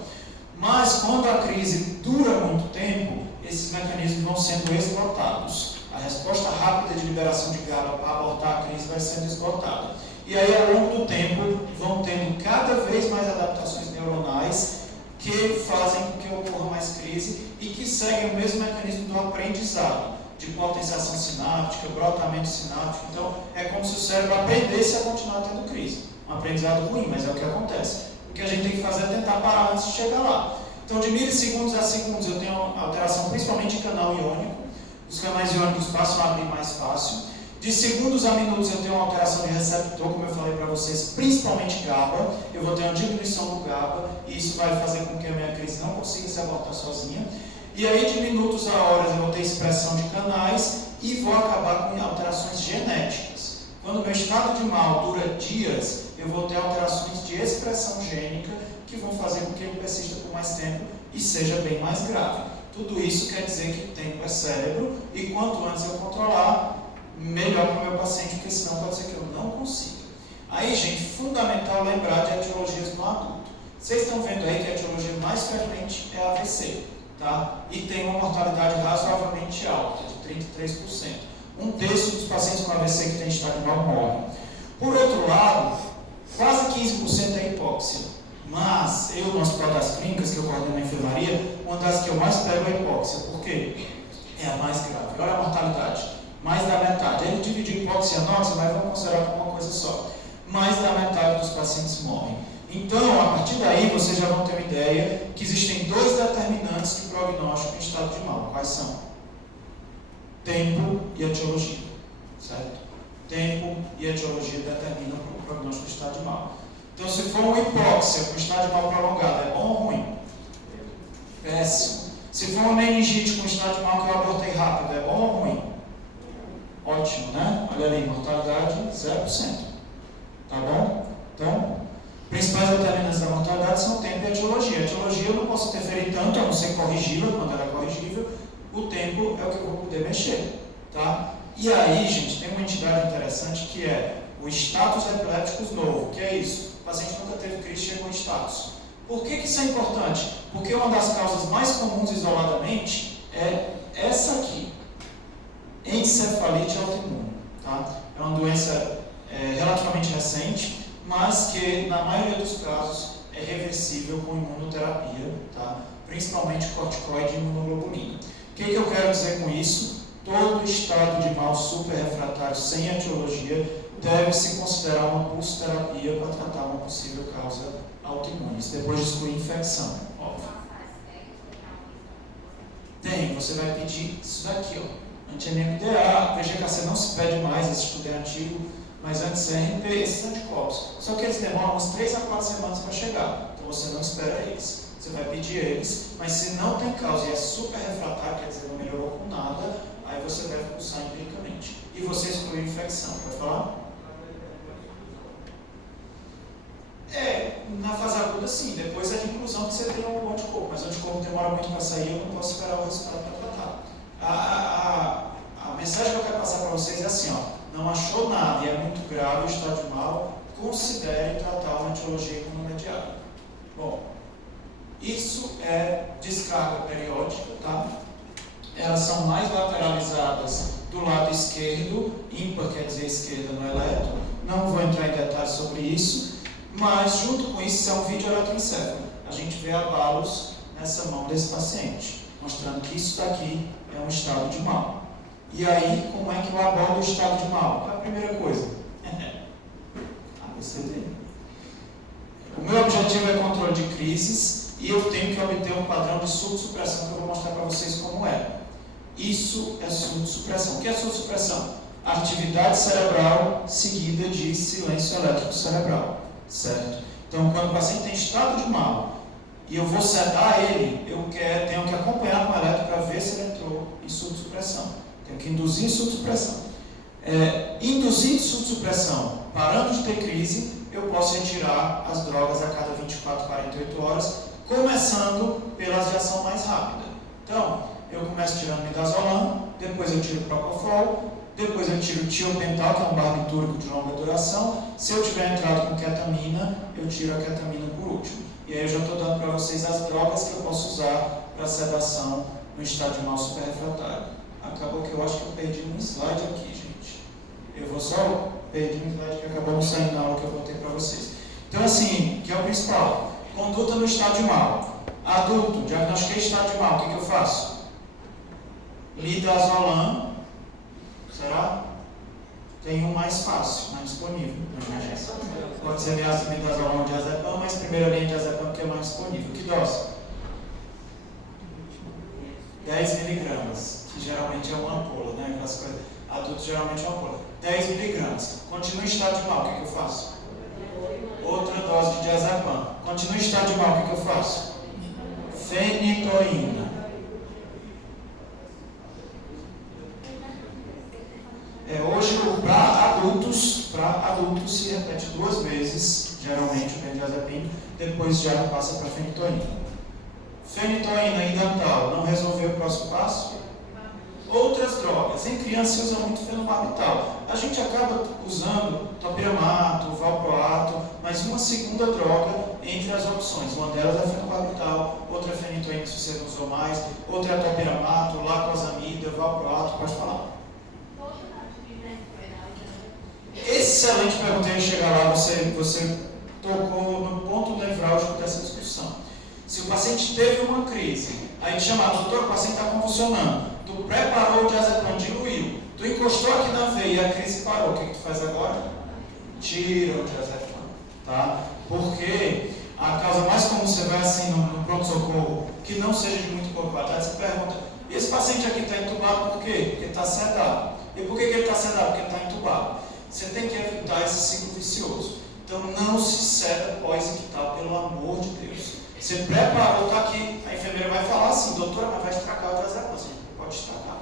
Mas quando a crise dura muito tempo, esses mecanismos vão sendo esgotados. A resposta rápida de liberação de GABA para abortar a crise vai sendo esgotada. E aí, ao longo do tempo, vão tendo cada vez mais adaptações neuronais que fazem com que ocorra mais crise e que seguem o mesmo mecanismo do aprendizado, de potenciação sináptica, brotamento sináptico. Então, é como se o cérebro aprendesse a continuar tendo crise. Um aprendizado ruim, mas é o que acontece. O que a gente tem que fazer é tentar parar antes de chegar lá. Então, de milissegundos a segundos, eu tenho alteração principalmente em canal iônico. Os canais iônicos passam a abrir mais fácil. De segundos a minutos, eu tenho uma alteração de receptor, como eu falei para vocês, principalmente GABA. Eu vou ter uma diminuição do GABA, e isso vai fazer com que a minha crise não consiga se abortar sozinha. E aí, de minutos a horas, eu vou ter expressão de canais e vou acabar com alterações genéticas. Quando o meu estado de mal dura dias, eu vou ter alterações de expressão gênica que vão fazer com que ele persista por mais tempo e seja bem mais grave. Tudo isso quer dizer que tempo é cérebro, e quanto antes eu controlar, melhor para o meu paciente, porque senão pode ser que eu não consiga. Aí, gente, fundamental lembrar de etiologias no adulto. Vocês estão vendo aí que a etiologia mais frequente é a AVC, tá? E tem uma mortalidade razoavelmente alta, de 33%. Um terço dos pacientes com AVC que tem estádio mal morrem. Por outro lado, quase 15% é hipóxia. Mas eu, no Hospital das Clínicas, que eu coordeno na enfermaria, uma das que eu mais pego é a hipóxia. Por quê? É a mais grave. Olha a mortalidade. Mais da metade. Ele dividiu hipóxia e anóxia, mas vamos considerar como uma coisa só. Mais da metade dos pacientes morrem. Então, a partir daí, vocês já vão ter uma ideia que existem 2 determinantes de prognóstico em estado de mal. Quais são? tempo e etiologia, certo? Tempo e etiologia determinam o prognóstico do estado de mal. Então, se for uma hipóxia com estado de mal prolongado, é bom ou ruim? Péssimo. Se for uma meningite com estado de mal que eu abortei rápido, é bom ou ruim? Ótimo, né? Olha ali, mortalidade 0%. Tá bom? Então, principais determinantes da mortalidade são o tempo e a etiologia. A etiologia eu não posso interferir tanto, a não ser corrigi-la quando ela é corrigível. O tempo é o que eu vou poder mexer, tá? E aí, gente, tem uma entidade interessante que é o status epilépticos novo. Que é isso? O paciente nunca teve crise, chegou em status. Por que isso é importante? Porque uma das causas mais comuns isoladamente é essa aqui. Encefalite autoimune, tá? É uma doença relativamente recente, mas que na maioria dos casos é reversível com imunoterapia, tá? Principalmente corticoide e imunoglobulina. O que eu quero dizer com isso? Todo estado de mal superrefratário sem etiologia deve se considerar uma pulsoterapia para tratar uma possível causa autoimune. Isso depois de excluir infecção, óbvio. Tem, você vai pedir isso daqui, ó. Anti-NMDA, VGKC não se pede mais, esse estudo é antigo, mas antes CRP, esses anticorpos. Só que eles demoram umas 3 a 4 semanas para chegar, então você não espera eles. Você vai pedir eles, mas se não tem causa e é super refratário, quer dizer, não melhorou com nada, aí você deve pulsar empiricamente. E você exclui infecção, pode falar? Na fase aguda sim, depois é de inclusão que você tem um anticorpo, mas o anticorpo demora muito para sair, eu não posso esperar o resultado para tratar. A mensagem que eu quero passar para vocês é assim, ó, não achou nada e é muito grave o estado de mal, considere tratar uma etiologia imunomediada. Bom, isso é descarga periódica, tá? Elas são mais lateralizadas do lado esquerdo, ímpar quer dizer esquerda no eletro, não vou entrar em detalhes sobre isso, mas junto com isso é um vídeo eletroencefalo. A gente vê abalos nessa mão desse paciente, mostrando que isso daqui é um estado de mal. E aí, como é que eu abordo o estado de mal? Qual é a primeira coisa? ABCD. O meu objetivo é controle de crises e eu tenho que obter um padrão de surdo-supressão que eu vou mostrar para vocês como é. Isso é surdo-supressão. O que é surdo-supressão? Atividade cerebral seguida de silêncio elétrico cerebral, certo? Então, quando o paciente tem estado de mal e eu vou sedar ele, tenho que acompanhar com o eletro para ver se ele entrou em surdo-supressão. Tenho que induzir surdo-supressão. Induzir surdo-supressão, parando de ter crise, eu posso retirar as drogas a cada 24, 48 horas, começando pelas de ação mais rápida. Então, eu começo tirando midazolam, depois eu tiro propofol, depois eu tiro tiopental, que é um barbitúrico de longa duração. Se eu tiver entrado com ketamina, eu tiro a ketamina por último. E aí eu já estou dando para vocês as drogas que eu posso usar para sedação no estado de mal superrefratário. Acabou que eu acho que eu perdi um slide aqui, gente. Eu vou só perder um slide que acabou não saindo na aula que eu botei para vocês. Então assim, que é o principal. Conduta no estado de mal. Adulto, diagnostiquei estado de mal, o que eu faço? Midazolam. Será? Tem um mais fácil, mais disponível. Pode ser midazolam de diazepam, mas primeira linha de diazepam que é mais disponível. Que dose? 10 miligramas, que geralmente é uma ampola, né? Aquelas coisas. Adulto geralmente é uma ampola. 10 miligramas. Continua em estado de mal, o que eu faço? Outra dose de diazepam. Continua em estado de mal, o que eu faço? Fenitoína. Hoje, para adultos se repete 2 vezes, geralmente o benzodiazepina, depois já passa para fenitoína. Fenitoína e dental, não resolveu o próximo passo? Outras drogas. Em criança se usa muito fenobarbital. A gente acaba usando topiramato, valproato, mas uma segunda droga entre as opções. Uma delas é fenobarbital, outra é fenitoína, se você não usou mais, outra é topiramato, lacosamida, valproato, pode falar. Excelente pergunta, eu ia chegar lá, você tocou no ponto nevrálgico dessa discussão. Se o paciente teve uma crise, aí te chama, doutor, o paciente está convulsionando, tu preparou o diazepam, diluiu, tu encostou aqui na veia e a crise parou, o que tu faz agora? Tira o diazepam, tá? Porque a causa mais comum, você vai assim no pronto-socorro, que não seja de muito boa qualidade, você pergunta, E esse paciente aqui está entubado por quê? Porque ele está sedado. E por que ele está sedado? Porque ele está entubado. Você tem que evitar esse ciclo vicioso. Então não se ceda pós-ictal, pelo amor de Deus. Você preparou, está aqui, a enfermeira vai falar assim, doutora, mas vai estragar o diazepam. Você pode estragar,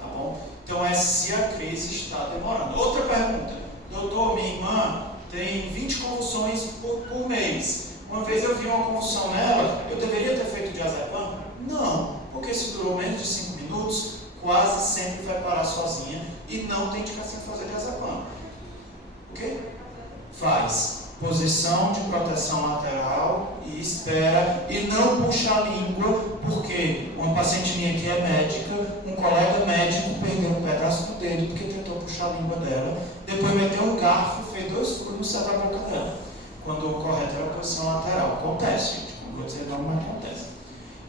tá bom? Então é se a crise está demorando. Outra pergunta, doutor, minha irmã tem 20 convulsões por mês. Uma vez eu vi uma convulsão nela, eu deveria ter feito diazepam? Não, porque se durou menos de 5 minutos, quase sempre vai parar sozinha e não tem indicação de fazer diazepam. Ok? Faz posição de proteção lateral e espera, e não puxa a língua, porque uma paciente minha que é médica, um colega médico perdeu um pedaço do dedo porque tentou puxar a língua dela, depois meteu um garfo, fez 2 furos no céu da boca dela, quando o correto era a posição lateral. Acontece, gente, não vou dizer não, mas acontece.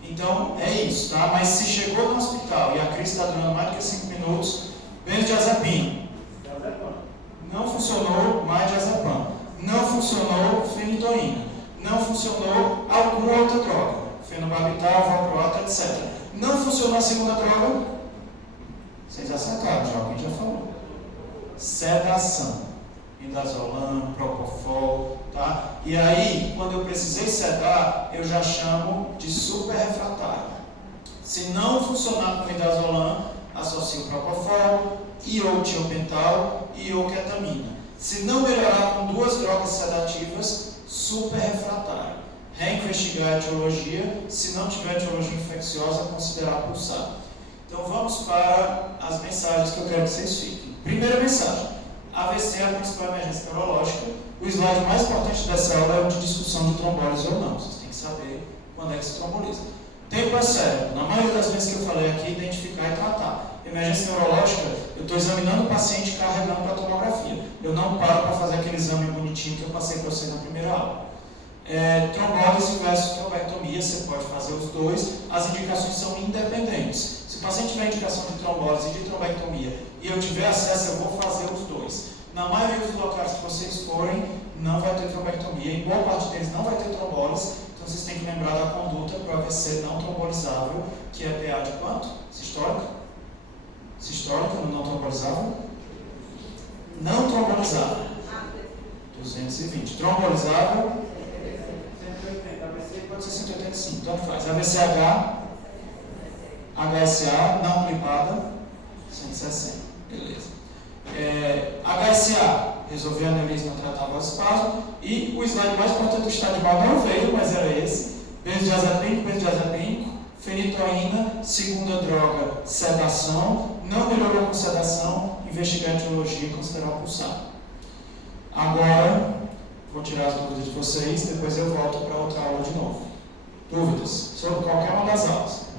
Então é isso, tá? Mas se chegou no hospital e a crise está durando mais do que 5 minutos, benzodiazepina. Não funcionou, mais diazepam. Não funcionou, fenitoína. Não funcionou, alguma outra droga. Fenobarbital, valproato, etc. Não funcionou a segunda droga? Vocês acertaram já, alguém já falou. Sedação. Midazolam, propofol, tá? E aí, quando eu precisei sedar, eu já chamo de super refratário. Se não funcionar com midazolam, associo propofol, iotiopental e ioketamina. Se não melhorar com 2 drogas sedativas, super refratário. Reinvestigar a etiologia, se não tiver etiologia infecciosa, considerar pulsar. Então vamos para as mensagens que eu quero que vocês fiquem. Primeira mensagem, AVC é a principal emergência neurológica. O slide mais importante dessa aula é o de discussão de trombólise ou não. Vocês têm que saber quando é que se tromboliza. Tempo é cérebro. Na maioria das vezes que eu falei aqui, identificar e tratar. Emergência neurológica, eu estou examinando o paciente carregando para a tomografia. Eu não paro para fazer aquele exame bonitinho que eu passei para vocês na primeira aula. Trombólise versus trombectomia, você pode fazer os dois. As indicações são independentes. Se o paciente tiver indicação de trombólise e de trombectomia e eu tiver acesso, eu vou fazer os dois. Na maioria dos locais que vocês forem, não vai ter trombectomia. Em boa parte deles não vai ter trombólise. Então vocês têm que lembrar da conduta para o AVC não trombolizável, que é PA de quanto? Sistólica? Sistólica no não trombolizável? Não trombolizável. 220. Trombolizável? 180. AVC pode ser 185. Tanto faz. AVCH? HSA não clipada? 160. Beleza. HSA, resolver aneurisma, tratava o espasmo. E o slide mais importante do estádio mal não veio, mas era esse. Benzodiazepínico, fenitoína, segunda droga, sedação. Não melhorou com sedação, investigar a etiologia e considerar pulsar. Agora, vou tirar as dúvidas de vocês, depois eu volto para outra aula de novo. Dúvidas sobre qualquer uma das aulas.